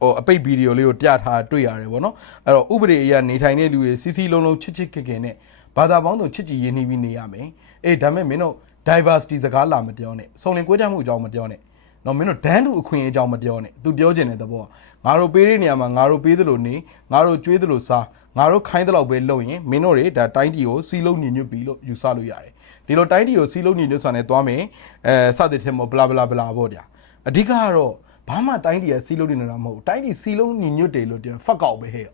ဟိုအပိတ်ဗီဒီယိုလေးကိုပြထားတွေ့ရတယ်ပေါ့နော်။အဲ့တော့ဥပဒေအရနေထိုင်တဲ့လူတွေစီစီလုံးလုံးချစ်ချစ်ခင်ခင်နဲ့ဘာသာပေါင်းစုံချစ်ကြည်ရင်းနှီးပြီးနေရမယ်။အေးဒါမဲ့မင်းတို့ diversity စကားလာမပြောနဲ့။စုံလင်ကွဲပြားမှုအကြောင်းမပြောနဲ့။ နော်မင်းတို့ဒန်းတူအခွင့်အကြောင်းမပြောနဲ့သူပြောချင်တဲ့သဘောကငါတို့ပေးတဲ့နေရာမှာငါတို့ပေးသလိုနေငါတို့ကြွေးသလိုစားငါတို့ခိုင်းသလောက်ပဲလုပ်ရင်မင်းတို့တွေဒါတိုင်းတီကိုစီးလုံးညညွတ်ပြီလို့ယူဆလို့ရတယ်ဒီလိုတိုင်းတီကိုစီးလုံးညညွတ်ဆန်နဲ့သွားမယ်အဲစသည်ထင်မို့ဘလာဘလာဘလာပေါ့ဗျာအဓိကကတော့ဘာမှတိုင်းတီကစီးလုံးညညွတ်တာမဟုတ်ဘူးတိုင်းတီစီးလုံးညညွတ်တယ်လို့တင်ဖက်ကောက်ပဲဟဲ့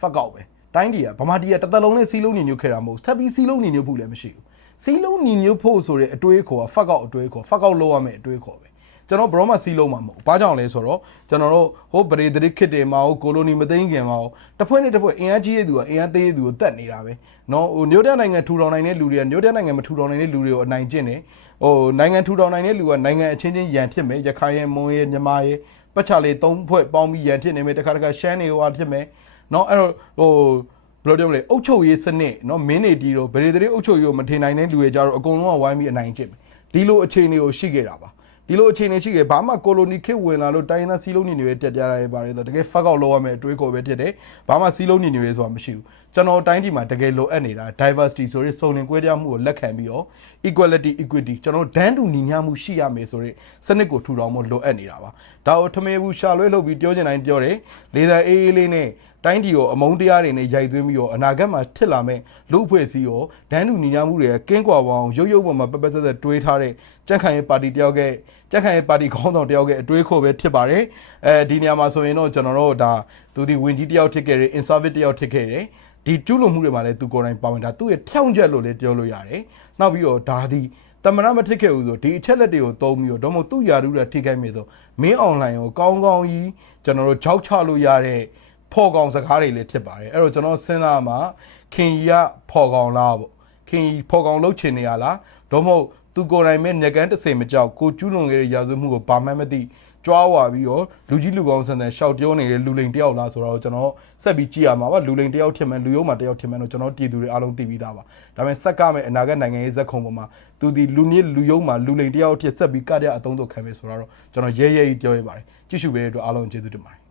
ဖက်ကောက်ပဲတိုင်းတီကဗမာတီကတစ်သက်လုံးနဲ့စီးလုံးညညွတ်ခဲ့တာမဟုတ်ဘူးဆက်ပြီးစီးလုံးညညွတ်ဖို့လည်းမရှိဘူးစီးလုံးညညွတ်ဖို့ဆိုတဲ့အတွေးခေါ်ကဖက်ကောက်အတွေးခေါ်ဖက်ကောက်လောက်ရမယ်အတွေးခေါ်ပဲ ကျွန်တော်ဘရောမစီလုံးမှာမဟုတ်ဘူး။ဘာကြောင့်လဲဆိုတော့ကျွန်တော်တို့ဟိုဗရေဒရစ်ခစ်တွေမှာဟိုကိုလိုနီမသိမ်းခင်မှာဟိုတစ်ဖွဲ့နဲ့တစ်ဖွဲ့အင်အားကြီးတဲ့သူကအင်အားသေးတဲ့သူကိုတတ်နေတာပဲ။နော်ဟိုညိုတဲ့နိုင်ငံထူထောင်နိုင်တဲ့လူတွေကညိုတဲ့နိုင်ငံမထူထောင်နိုင်တဲ့လူတွေကိုအနိုင်ကျင့်တယ်။ဟိုနိုင်ငံထူထောင်နိုင်တဲ့လူကနိုင်ငံအချင်းချင်းရန်ဖြစ်မယ်။ရခိုင်ရဲ့မွန်ရဲ့မြန်မာရဲ့ပတ်ချလေးသုံးဖွဲ့ပေါင်းပြီးရန်ဖြစ်နေမယ်။တခါတခါရှမ်းတွေဟိုဟာဖြစ်မယ်။နော်အဲ့တော့ဟိုဘယ်လိုပြောမလဲအုတ်ချုပ်ရေးစနစ်เนาะမင်းနေတီတော့ဗရေဒရစ်အုတ်ချုပ်ရေးကိုမထင်နိုင်တဲ့လူတွေကြတော့အကုန်လုံးကဝိုင်းပြီးအနိုင်ကျင့်မယ်ဒီလိုအခြေအနေကိုရှိခဲ့တာပါ ဒီလိုအခြေအနေရှိခဲ့ဘာမှကိုလိုနီခေတ်ဝင်လာလို့တိုင်းသားစီးလုံးညီညွတ်ရေးတက်ကြရရဲပါတယ်ဆိုတော့တကယ် fuck out လုပ်ရမယ်အတွေးခေါ်ပဲဖြစ်တယ်ဘာမှစီးလုံးညီညွတ်ရေးဆိုတာမရှိဘူးကျွန်တော်တိုင်းပြည်မှာတကယ်လိုအပ်နေတာ diversity ဆိုတဲ့စုံလင်ကွဲပြားမှုကိုလက်ခံပြီးတော့ equality equity ကျွန်တော်ဒန်းတူညီမျှမှုရှိရမယ်ဆိုတဲ့စနစ်ကိုထူထောင်ဖို့လိုအပ်နေတာပါဒါကိုထမေဘူးရှာလွဲလုပ်ပြီးပြောချင်တိုင်းပြောတယ်လေသာအေးအေးလေးနဲ့ တိုင်းပြည်ကိုအမုန်းတရားတွေနဲ့ရိုက်သွင်းပြီးတော့အနာဂတ်မှာဖြစ်လာမဲ့လူ့အဖွဲ့အစည်းကိုဒန်းတူညီမျှမှုတွေကကင်းကွာပေါအောင်ရုပ်ရုပ်ပေါ်မှာပက်ပက်ဆက်ဆက်တွေးထားတဲ့ကြက်ခိုင်ရေးပါတီတယောက်ကကြက်ခိုင်ရေးပါတီခေါင်းဆောင်တယောက်ကအတွေးခေါ်ပဲဖြစ်ပါတယ်အဲဒီနေရာမှာဆိုရင်တော့ကျွန်တော်တို့ဒါသူဒီဝင်ကြီးတယောက်ဖြစ်ခဲ့တယ် inservice တယောက်ဖြစ်ခဲ့တယ်ဒီကျူးလွန်မှုတွေမှာလည်းသူကိုယ်တိုင်ပါဝင်တာသူ့ရဲ့ဖြောင့်ချက်လို့လည်းပြောလို့ရတယ်နောက်ပြီးတော့ဒါဒီတမနာမထစ်ခဲ့ဘူးဆိုဒီအချက်လက်တွေကိုသုံးပြီးတော့တော့မဟုတ်သူ့ယာရုတွေထိခိုက်မြေဆိုမင်းအွန်လိုင်းကိုကောင်းကောင်းကြီးကျွန်တော်တို့ကြောက်ချလို့ရတဲ့ ဖော်ကောင်စကားတွေလည်းဖြစ်ပါတယ်အဲ့တော့ကျွန်တော်စဉ်းစားမှာခင်ကြီးကဖော်ကောင်လားပေါ့ခင်ကြီးဖော်ကောင်လုပ်ချင်နေရလားတော့မဟုတ်သူကိုယ်တိုင်မဲ့ညကန်းတစ်စင်မကြောက်ကိုကျူးလွန်ခဲ့တဲ့ရာဇဝမှုကိုဘာမှမသိကြွားဝါပြီးတော့လူကြီးလူကောင်းဆန်ဆန်ရှောက်ပြောနေတဲ့လူလိန်တယောက်လားဆိုတော့ကျွန်တော်ဆက်ပြီးကြည့်ရမှာပါလူလိန်တယောက်ထင်မယ်လူယုံမှာတယောက်ထင်မယ်လို့ကျွန်တော်ပြည်သူတွေအားလုံးသိပြီးသားပါဒါပေမဲ့ဆက်ကမဲ့အနာဂတ်နိုင်ငံရေးဇက်ခုံပေါ်မှာသူဒီလူနည်းလူယုံမှာလူလိန်တယောက်ထစ်ဆက်ပြီးကတဲ့အသုံးတို့ခံမယ်ဆိုတော့ကျွန်တော်ရဲရဲကြီးပြောရပါတယ်ကြည့်ရှုပေးတဲ့အတွက်အားလုံးကျေးဇူးတင်ပါတယ်